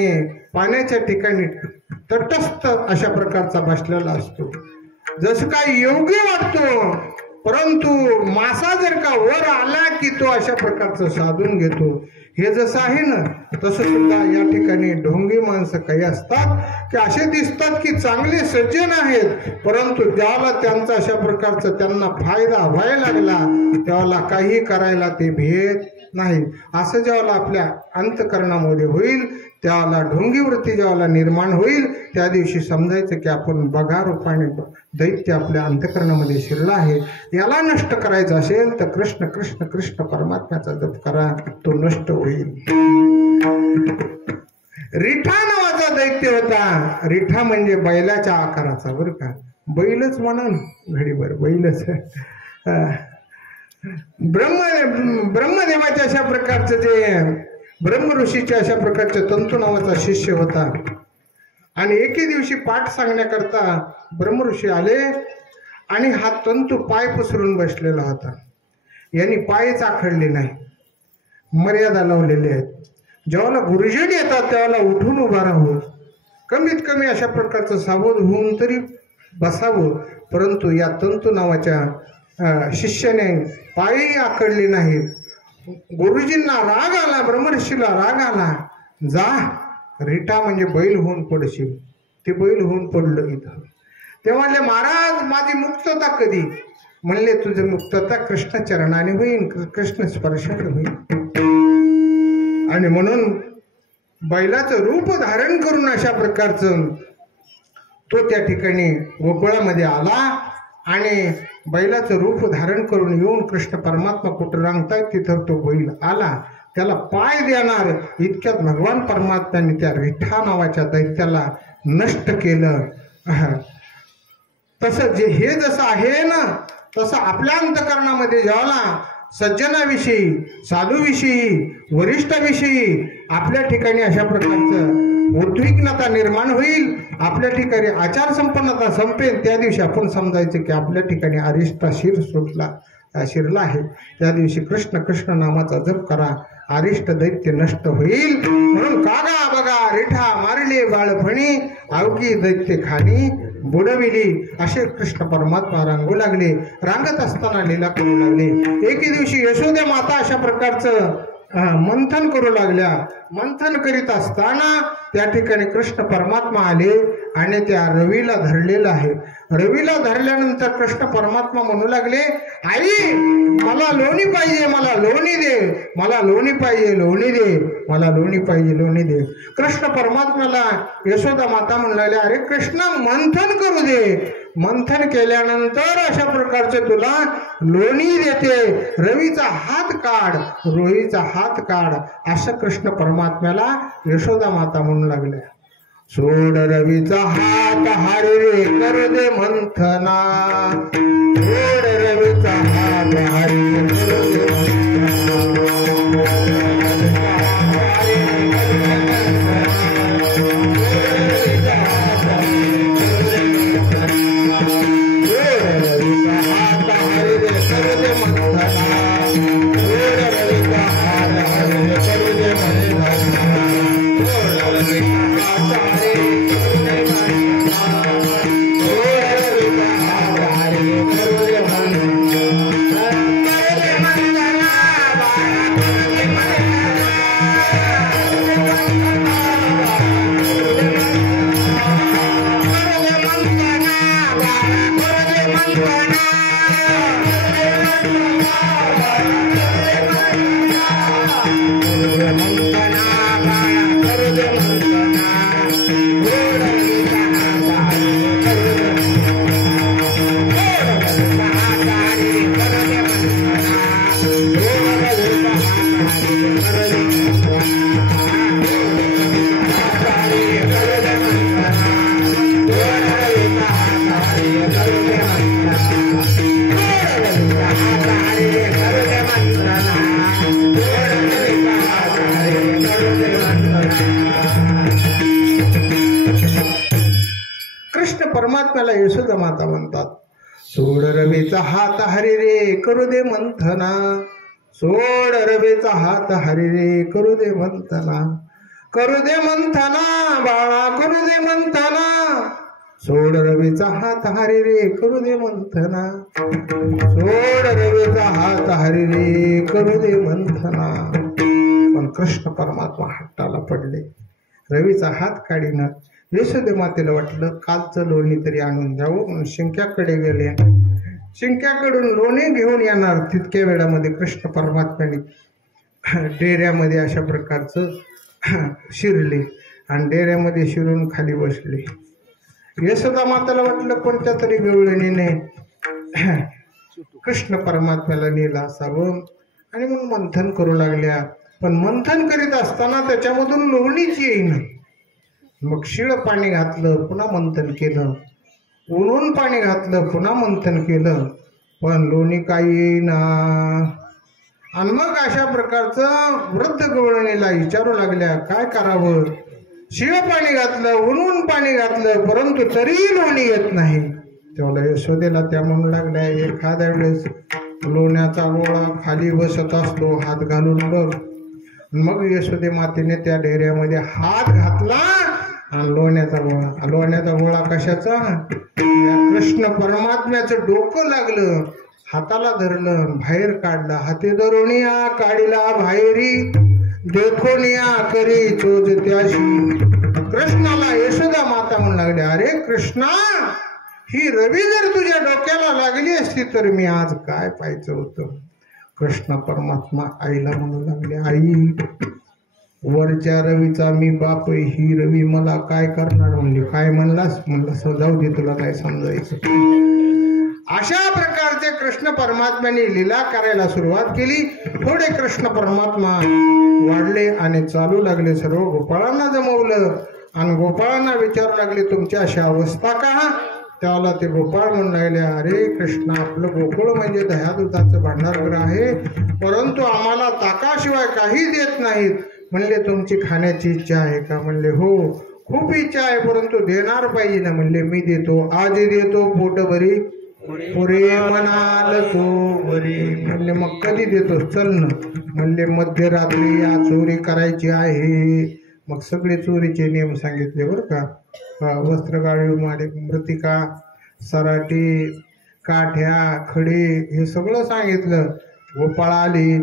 पाण्याच्या ठिकाणी तटस्थ अशा प्रकारचा बसलेला असतो. जसं काही योग्य वाटतो, परंतु मासा जर का वर आला की तो अशा प्रकारचं साधून घेतो. हे जसं आहे ना तसं सुद्धा या ठिकाणी ढोंगी माणसं काही असतात की असे दिसतात की चांगले सज्जन आहेत, परंतु ज्याला त्यांचा अशा प्रकारचा त्यांना फायदा व्हायला लागला त्याला काही करायला ते भेट नाही. असं ज्याला आपल्या अंतकरणामध्ये होईल त्याला ढोंगी वृत्ती ज्याला निर्माण होईल त्या दिवशी समजायचं की आपण बघा रूपाने दैत्य आपल्या अंतकरणामध्ये शिरला आहे. याला नष्ट करायचं असेल तर कृष्ण कृष्ण कृष्ण परमात्म्याचा जप करा, तो नष्ट होईल. रिठा नावाचा दैत्य होता. रिठा म्हणजे बैलाच्या आकाराचा बरं का, बैलच म्हणा घडीभर बैलच. ब्रह्मदेवाच्या अशा प्रकारचं जे ब्रह्म ऋषीच्या अशा प्रकारच्या तंतू नावाचा शिष्य होता. आणि एके दिवशी पाठ सांगण्याकरता ब्रह्म ऋषी आले आणि हा तंतू पाय पसरून बसलेला होता. यांनी पायच आखडले नाही, मर्यादा लावलेले आहेत. जेव्हा गुरुजन येतात त्यावेळेला उठून उभा राहावं, कमीत कमी अशा प्रकारचं सावध होऊन तरी बसावं. परंतु या तंतू नावाच्या शिष्याने पायही आखडले नाहीत. गुरुजींना राग आला, ब्रह्मर्षीला राग आला. जा रिठा म्हणजे बैल होऊन पडशील. ते बैल होऊन पडलं इथं. ते म्हणले महाराज माझी मुक्तता कधी. म्हणले तुझं मुक्तता कृष्ण चरणाने होईल, कृष्ण स्पर्शाने होईल. आणि म्हणून बैलाचं रूप धारण करून अशा प्रकारचं तो त्या ठिकाणी गोकुळामध्ये आला आणि बैलाचं रूप धारण करून येऊन कृष्ण परमात्मा कुठं रांगतायत तिथं तो बैल आला. त्याला पाय देणार इतक्यात भगवान परमात्म्याने त्या रिठा नावाच्या दैत्याला नष्ट केलं. तसं जे हे जसं आहे ना तसं आपल्या अंतकरणामध्ये ज्याला सज्जनाविषयी, साधूविषयी, वरिष्ठाविषयी आपल्या ठिकाणी अशा प्रकारचं उद्विग्नता निर्माण होईल, आपल्या ठिकाणी आचार संपन्नता संपेल, त्या दिवशी आपण समजायचं की आपल्या ठिकाणी अरिष्टा शिरला आहे. त्या दिवशी कृष्ण कृष्ण नामाचा जप करा, अरिष्ट दैत्य नष्ट होईल. म्हणून कागा बघा रिठा मारले बाळपणी, अवकी दैत्य खाणी बुडविली. असे कृष्ण परमात्मा रांगू लागले. रांगत असताना लीला करू लागले. एके दिवशी यशोदा माता अशा प्रकारचं मंथन करू लागल्या. मंथन करीत असताना त्या ठिकाणी कृष्ण परमात्मा आले आणि त्या रवीला धरलेलं आहे. रवीला धरल्यानंतर कृष्ण परमात्मा म्हणू लागले, आई मला लोणी पाहिजे, मला लोणी दे, मला लोणी पाहिजे, लोणी दे, मला लोणी पाहिजे, लोणी दे. कृष्ण परमात्म्याला यशोदा माता म्हणू लागले, अरे कृष्ण मंथन करू दे, मंथन केल्यानंतर अशा प्रकारचे तुला लोणी देते, रवीचा हात काढ, रोहीचा हात काढ. असं कृष्ण परमात्म्याला यशोदा माता म्हणू लागल्या. सोड रवीचा हात हरी रे करू दे मंथना सोड रवीचा हात हरी रे करू दे कृष्ण परमात्म्याला यशोदा माता म्हणतात. सोड रवीचा हात हरी रे करू दे मंथना सोड रवीचा हात हरी रे करू दे मंथना बाळा करू दे मंथना सोड रवीचा हात हरी रे करू दे मंथना सोड रवीचा हात हरी रे करू दे मंथना. पण कृष्ण परमात्मा हट्टाला पडले. रवीचा हात काढीन. यशोदे मातेला वाटलं कालचं लोणी तरी आणून द्यावं म्हणून शिंक्याकडे गेले. शिंक्याकडून लोणी घेऊन येणार तितक्या वेळामध्ये कृष्ण परमात्म्याने डेऱ्यामध्ये अशा प्रकारचं शिरले आणि डेऱ्यामध्ये शिरून खाली बसले. यशोदा मातेला वाटलं कोणत्या तरी गवळणीने कृष्ण परमात्म्याला नेलं असावं आणि मग मंथन करू लागल्या. पण मंथन करीत असताना त्याच्यामधून लोणीच येईना. मग शिळ पाणी घातलं पुन्हा मंथन केलं उन्हून पाणी घातलं पुन्हा मंथन केलं पण लोणी काही येईना. आणि मग अशा प्रकारचं वृद्ध गवळणीला विचारू लागल्या काय करावं. शिळ पाणी घातलं उन्हून पाणी घातलं परंतु तरीही लोणी येत नाही. तेवढा यशोदेला त्या म्हणू लागल्या एखाद्या वेळेस लोण्याचा गोळा खाली बसत असतो हात घालून बघ. मग यशोदे मातेने त्या डेऱ्यामध्ये हात घातला आणि लोण्याचा गोळा कशाचा. कृष्ण परमात्म्याचं डोकं लागलं. हाताला धरलं बाहेर काढला. हाती धरुनिया काढिला बाहेरी देखोनिया करी चोज त्याशी. कृष्णाला यशोदा माता म्हणू लागली अरे कृष्णा ही रवी जर तुझ्या डोक्याला लागली असती तर मी आज काय पाहायचं होतं. कृष्ण परमात्मा आईला म्हणू लागले आई वरच्या रवीचा मी बाप ही रवी मला काय करणार. म्हणली काय म्हणलास. म्हणलं जाऊ दे तुला काय समजायचं. अशा प्रकारचे कृष्ण परमात्म्याने लीला करायला सुरुवात केली. थोडे कृष्ण परमात्मा वाढले आणि चालू लागले. सर्व गोपाळांना जमवलं आणि गोपाळांना विचारू लागले तुमची अशी अवस्था का. त्याला ते गोपाळ म्हणू लागले अरे कृष्ण आपलं गोकुळ म्हणजे दह्या दुधाचं भांडारगृह आहे परंतु आम्हाला ताकाशिवाय काही देत नाहीत. म्हणले तुमची खाण्याची इच्छा आहे का. म्हणले हो खूप इच्छा आहे परंतु देणार पाहिजे ना. म्हणले मी देतो आज देतो पोट भरी पुरे म्हणाल तो बरी. म्हणले मग कधी देतो चल ना. म्हणले मध्यरात्री या चोरी करायची आहे. मग सगळे चोरीचे नियम सांगितले बरं का. वस्त्र गाळी माडे मृतिका सराटी काठ्या खडे हे सगळं सांगितलं. गोपाळ आली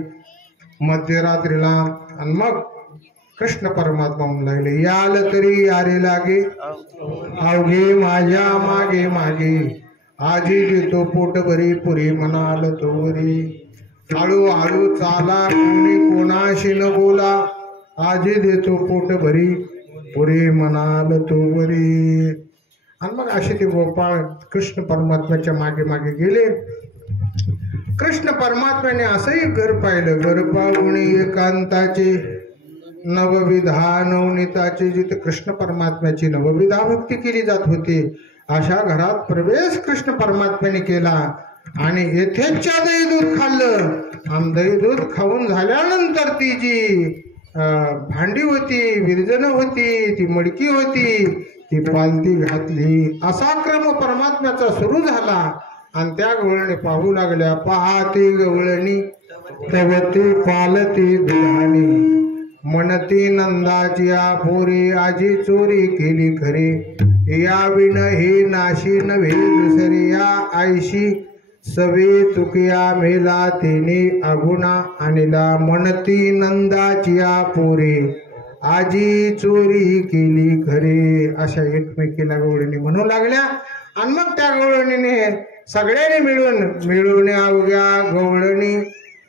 मध्यरात्रीला आणि मग कृष्ण परमात्मा म्हणू लागले याल तरी यारे लागे अवघे माझ्या मागे मागे आजी देतो पोट भरी पुरी म्हणाल तो वरी. हळूहळू चाला कोणी कोणाशी न बोला आजी देतो पोट भरी पुरी म्हणाल तो वरी. आणि मग असे ते गोपाळ कृष्ण परमात्म्याच्या मागे मागे गेले. कृष्ण परमात्म्याने असंही घर पाहिलं. घर पाहुणे एकांताचे नवविधा नवनीताची जिथे कृष्ण परमात्म्याची नवविधा भक्ती केली जात होती अशा घरात प्रवेश कृष्ण परमात्म्याने केला आणि येथेच्या दही दूध खाल्लं आणि दही दूध खाऊन झाल्यानंतर ती जी भांडी होती, विरजन होती, ती मडकी होती, ती पालती घातली. असा क्रम परमात्म्याचा सुरू झाला आणि त्या गवळणी पाहू लागल्या. पाहती गवळणी तवती पालती दुधानी, म्हणती नंदाची पोरी आजी चोरी केली खरी. या विण ही नाशी नव्हे दुसरी, या आईशी सवे चुकिया मेला तिने अगुणा आणला. म्हणती नंदाची पोरी आजी चोरी केली खरी. अशा एकमेकीला गवळणी म्हणू लागल्या. आणि मग त्या गवळणीने सगळ्यांनी मिळून अवघ्या गवळणी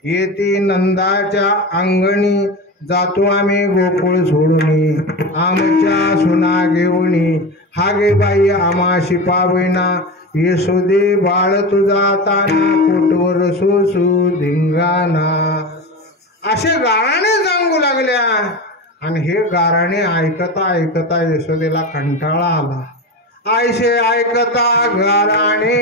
येती नंदाच्या अंगणी. जातो आम्ही गोकुळ सोडूनी, आमच्या सुना घेऊनी. हागे बाई आमाशी पाविना, येसोदे बाळ तुझा ताना, कोटवर सोसू धिंगाणा. असे गाराणे सांगू लागल्या. आणि हे गाराणे ऐकता ऐकता यशोदेला कंटाळा आला. आयशे ऐकता गाराणे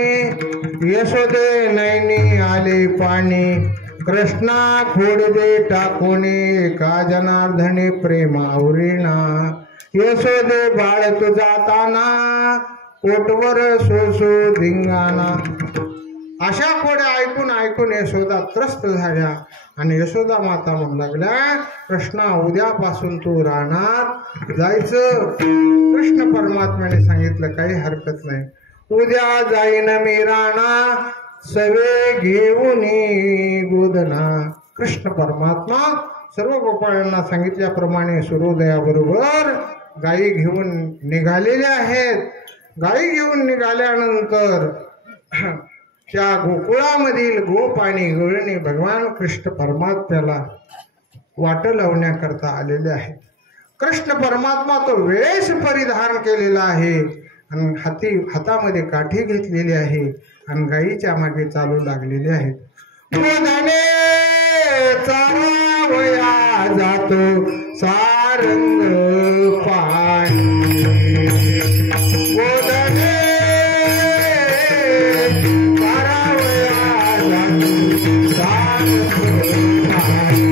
यशोदे नैनी आले पाणी. कृष्णा खोड दे टाकोने का जनार्दने प्रेमावरीना. यशोदे बाळ तुझा ताना, कोटवर सोसो धिंगाणा. अशा खोड्या ऐकून ऐकून यशोदा त्रस्त झाल्या. आणि यशोदा माता म्हणू लागल्या, कृष्णा उद्यापासून तू राहणार जायचं. कृष्ण परमात्म्याने सांगितलं काही हरकत नाही. उद्या जाईन मी राणा, सवे घेऊन गोदना. कृष्ण परमात्मा सर्व गोपाळांना सांगितल्याप्रमाणे सूर्योदयाबरोबर गायी घेऊन निघालेले आहेत. गायी घेऊन निघाल्यानंतर त्या गोकुळामधील गोप आणि गवळणी भगवान कृष्ण परमात्म्याला वाट लावण्याकरता आलेले आहेत. कृष्ण परमात्मा तो वेश परिधान केलेला आहे आणि हातामध्ये काठी घेतलेली आहे आणि गायीच्या मागे चालू लागलेले आहेत. गोधने चारावया जातो सारंग पाणी. गोधने चारावया जातो सारंग पाणी.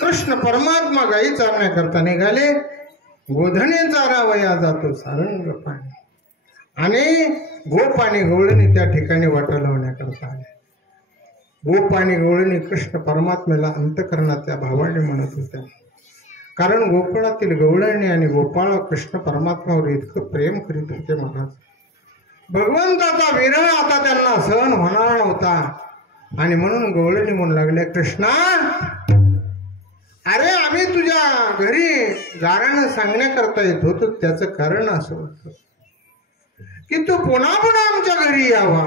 कृष्ण परमात्मा गायी चारण्याकरता निघाले. गोधने चारावया जातो सारंग पाणी. आणि गोप आणि गवळणी त्या ठिकाणी वाटा लावण्याकरता आले. गोप आणि गवळणी कृष्ण परमात्म्याला अंतःकरणाच्या भावाने म्हणत होत्या. कारण गोकुळातील गवळणी आणि गोपाळ कृष्ण परमात्म्यावर इतकं प्रेम करीत होते. महाराज भगवंताचा विरह आता त्यांना सहन होणार नव्हता. आणि म्हणून गवळणी म्हणू लागले, कृष्णा अरे आम्ही तुझ्या घरी गाणं सांगण्याकरता येत होतो, त्याचं कारण असं होतं. की तू पुन्हा पुन्हा आमच्या घरी यावा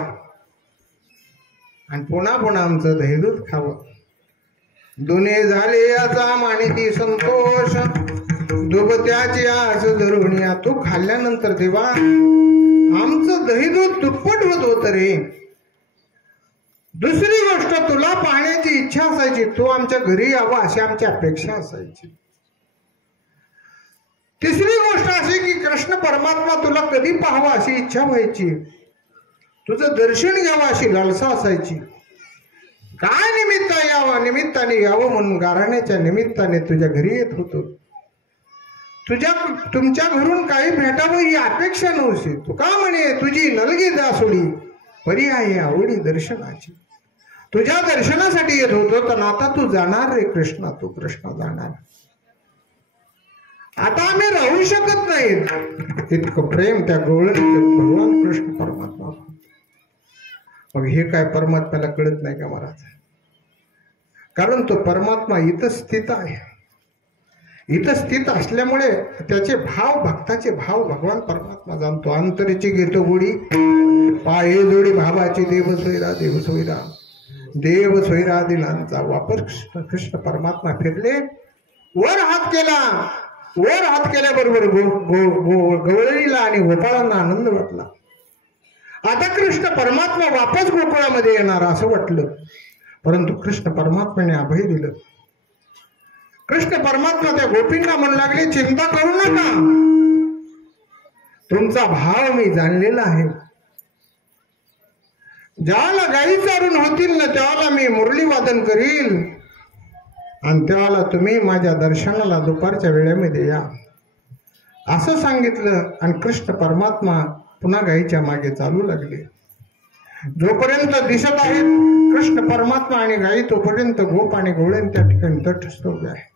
आणि पुन्हा पुन्हा आमचं दहीदूध खावं. दोन्ही झाले याचा मानिती संतोष, दुबत्याची आस धरून या. तू खाल्ल्यानंतर देवा आमचं दहीदूध दुप्पट होत होत रे. दुसरी गोष्ट, तुला पाहण्याची इच्छा असायची, तू आमच्या घरी यावं अशी आमची अपेक्षा असायची. तिसरी गोष्ट अशी की कृष्ण परमात्मा तुला कधी पाहावा अशी इच्छा व्हायची, तुझं दर्शन घ्यावं अशी लालसा असायची. काय निमित्ताने यावं म्हणून गाराण्याच्या निमित्ताने तुझ्या घरी येत होतो. तुमच्या घरून काही भेटावं ही अपेक्षा नव्हती. तू का म्हणे तुझी नलगी दासोडी पर्याय आवडी दर्शनाची. तुझ्या दर्शनासाठी येत होतो. तर आता तू जाणार रे कृष्णा, तू कृष्णा जाणार. आता आम्ही राहू शकत नाहीत. इतकं प्रेम त्या गवळण भगवान कृष्ण परमात्मा. मग हे काय परमात्म्याला कळत नाही का महाराज? कारण तो परमात्मा इथं स्थित आहे. इथं स्थित असल्यामुळे त्याचे भाव, भक्ताचे भाव भगवान परमात्मा जाणतो. अंतरीची घेतो गोडी पाये जोडी भावाची देव सोयरा देव सोयरा दिलांचा वापर कृष्ण परमात्मा फिरले. वर हात केल्याबरोबर गवळणीला आणि गोपाळांना आनंद वाटला. आता कृष्ण परमात्मा वापस गोकुळामध्ये येणार असं वाटलं. परंतु कृष्ण परमात्म्याने अभय दिलं. कृष्ण परमात्मा त्या गोपींना म्हणू लागले, चिंता करू नका, तुमचा भाव मी जाणलेला आहे. ज्याला गायी चारून होतील ना त्याला मी मुरली वादन करील आणि त्याला तुम्ही माझ्या दर्शनाला दुपारच्या वेळेमध्ये या असं सांगितलं. आणि कृष्ण परमात्मा पुन्हा गायीच्या मागे चालू लागले. जोपर्यंत दिसत आहेत कृष्ण परमात्मा आणि गायी तोपर्यंत गोप आणि गवळण त्या ठिकाणी तटस्थ उभे आहे.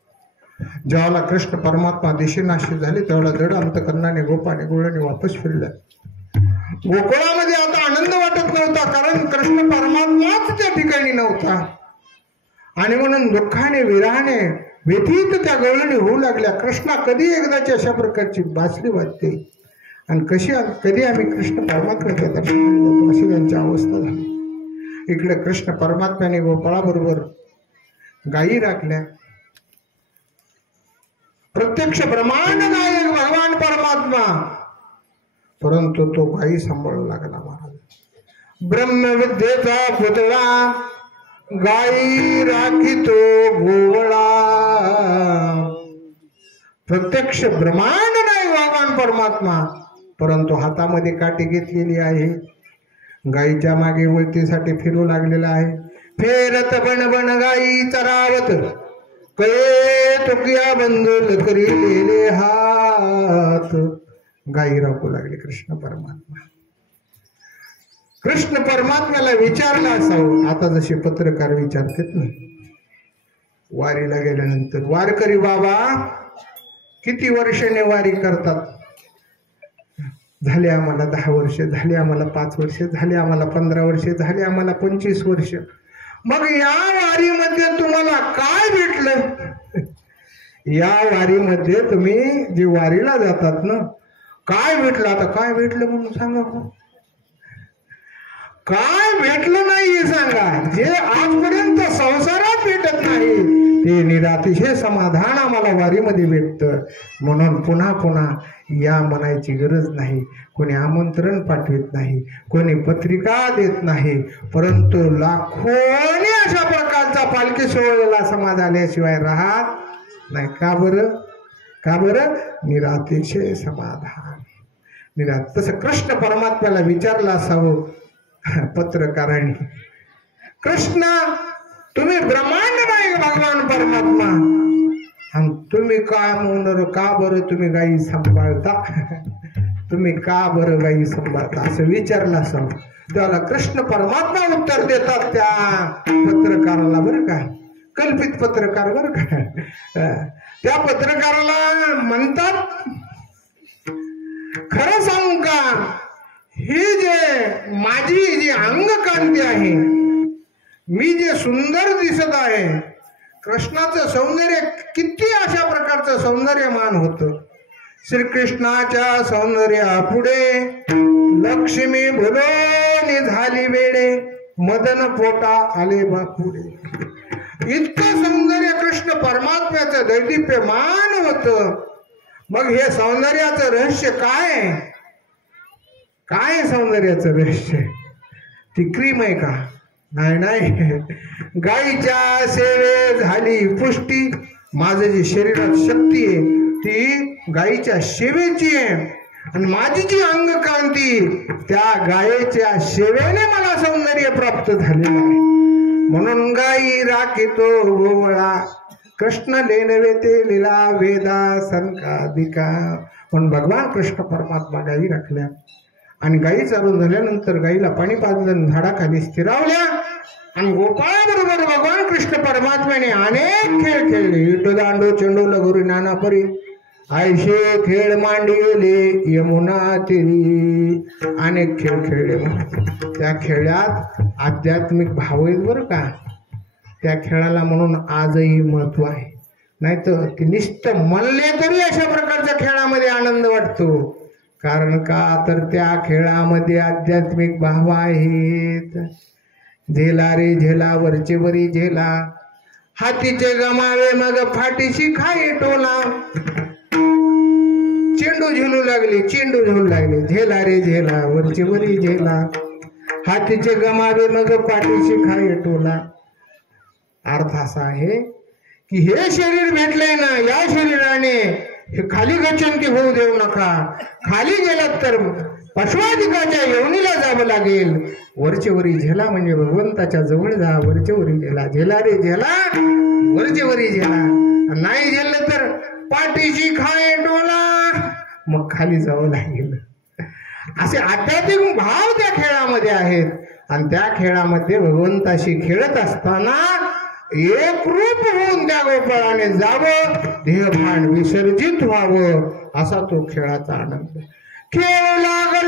ज्यावेळेला कृष्ण परमात्मा दिशेनाशी झाले त्यावेळेला दृढ अंतकरणाने गोप आणि गवळणी वापस फिरल्या. गोकुळामध्ये आता आनंद वाटत नव्हता, कारण कृष्ण परमात्माच त्या ठिकाणी नव्हता. आणि म्हणून दुःखाने विरहाने व्यथित त्या गवळणी होऊ लागल्या. कृष्णा कधी एकदाची अशा प्रकारची बासरी वाजते आणि कधी आम्ही कृष्ण परमात्म्याच्या दर्शनाला जातो अशी त्यांची अवस्था झाली. इकडे कृष्ण परमात्म्याने गोपाळाबरोबर गायी राखल्या. प्रत्यक्ष ब्रह्मांड नायक भगवान परमात्मा, परंतु तो गायी सांभाळू लागला महाराज. ब्रह्मविद्येचा पुतळा गायी राखितो गोवळा. प्रत्यक्ष ब्रह्मांड नाही भगवान परमात्मा, परंतु हातामध्ये काठी घेतलेली आहे. गायीच्या मागे वळतीसाठी फिरू लागलेला आहे. फेरत बन बन गायी चरावत कळे तुकिया बंधुल करीलेले हात. गायी राखू लागले कृष्ण परमात्मा. कृष्ण परमात्म्याला विचारलं असावं आता जसे पत्रकार विचारतात ना वारीला गेल्यानंतर, वारकरी बाबा किती वर्षाने वारी करतात? झाले आम्हाला 10 वर्ष, झाले आम्हाला 5 वर्ष, झाले आम्हाला 15 वर्ष, झाले आम्हाला 25 वर्ष. मग या वारीमध्ये तुम्हाला काय भेटलं? या वारीमध्ये तुम्ही जे वारीला जातात ना, काय भेटलं? आता काय भेटलं म्हणून सांगा. काय भेटलं नाही हे सांगा. जे आजपर्यंत संसारात भेटत नाही ते निरातिशय समाधान आम्हाला वारीमध्ये भेटतं. म्हणून पुन्हा पुन्हा या म्हणायची गरज नाही. कोणी आमंत्रण पाठवित नाही, कोणी पत्रिका देत नाही, परंतु लाखोनी अशा प्रकारचा पालखी सोहळ्याला समाज आल्याशिवाय राहत नाही. का बरं? निरातिशय समाधान. तसं कृष्ण परमात्म्याला विचारलं असावं पत्रकारांनी, कृष्ण तुम्ही ब्रह्मांड नाही भगवान परमात्मा आणि तुम्ही काय म्हणणार? का बरं तुम्ही गायी सांभाळता? तुम्ही का बरं गायी सांभाळता असं विचारलं असावं. त्याला कृष्ण परमात्मा उत्तर देतात त्या पत्रकाराला, बरं का, कल्पित पत्रकार बरं का. त्या पत्रकाराला म्हणतात, खरं सांगू का, ही जे माझी जी अंगकांती आहे, मी जे सुंदर दिसत आहे, कृष्णाचं सौंदर्य किती अशा प्रकारचं सौंदर्यमान होतं. श्रीकृष्णाच्या सौंदर्यापुढे लक्ष्मी भुलोनी झाली वेडे मदन पोटा आले बापुडे. इतकं सौंदर्य कृष्ण परमात्म्याचं दैदिप्यमान होत. मग हे सौंदर्याचं रहस्य काय? काय सौंदर्याचं रहस्य? ती क्रीम आहे का? नाही नाही. गाईच्या सेवे झाली पुष्टी. माझं जी शरीरात शक्ती आहे ती गाईच्या सेवेची आहे आणि माझी जी अंगकांती त्या गायीच्या सेवेने मला सौंदर्य प्राप्त झालेलं आहे. म्हणून गाई राखितो गोवळा कृष्ण लेनवे ते लीला वेदा संकादिका. पण भगवान कृष्ण परमात्मा गायी राखल्या आणि गायी चालून झाल्यानंतर गायीला पाणी पाजलं, झाडाखाली स्थिरावल्या आणि गोपाळाबरोबर भगवान कृष्ण परमात्म्याने अनेक खेळ खेळले. इटो दांडो चेंडो लगोरी नाना परी आयशे खेळ मांडिले यमुना तिरी. अनेक खेळ खेळले. त्या खेळात आध्यात्मिक भाव आहेत बरं का. त्या खेळाला म्हणून आजही महत्व आहे. नाहीतर ती निष्ठ म्हणले तरी अशा प्रकारच्या खेळामध्ये आनंद वाटतो. कारण का तर त्या खेळामध्ये आध्यात्मिक भाव आहेत. झेला रे झेला वरचे वरी झेला हातीचे गमावे मग फाटीशी खाई टोला. चेंडू झेलू लागले चेंडू झेलू लागले झेला रे झेला वरचे वरी झेला हातीचे गमावे मग पाठीशी खाई टोला. अर्थ असा आहे की हे शरीर भेटलंय ना, या शरीराने हे खाली गच्छंती होऊ देऊ नका. खाली गेलात तर पशुआदिकाच्या योनीला जावं लागेल. वरचे वरी झेला म्हणजे भगवंताच्या जवळ जा. वरचे वरी झेला झेला रे झेला वरचे वरी झेला. नाही झेललं तर पाठीशी खाय डोला मग खाली जावं लागेल. असे आध्यात्मिक भाव त्या खेळामध्ये आहेत. आणि त्या खेळामध्ये भगवंताशी खेळत असताना एक रूप होऊन त्या गोपाळाने जावं, देहभान विसर्जित व्हावं, असा तो खेळाचा आनंद. खेळ लागला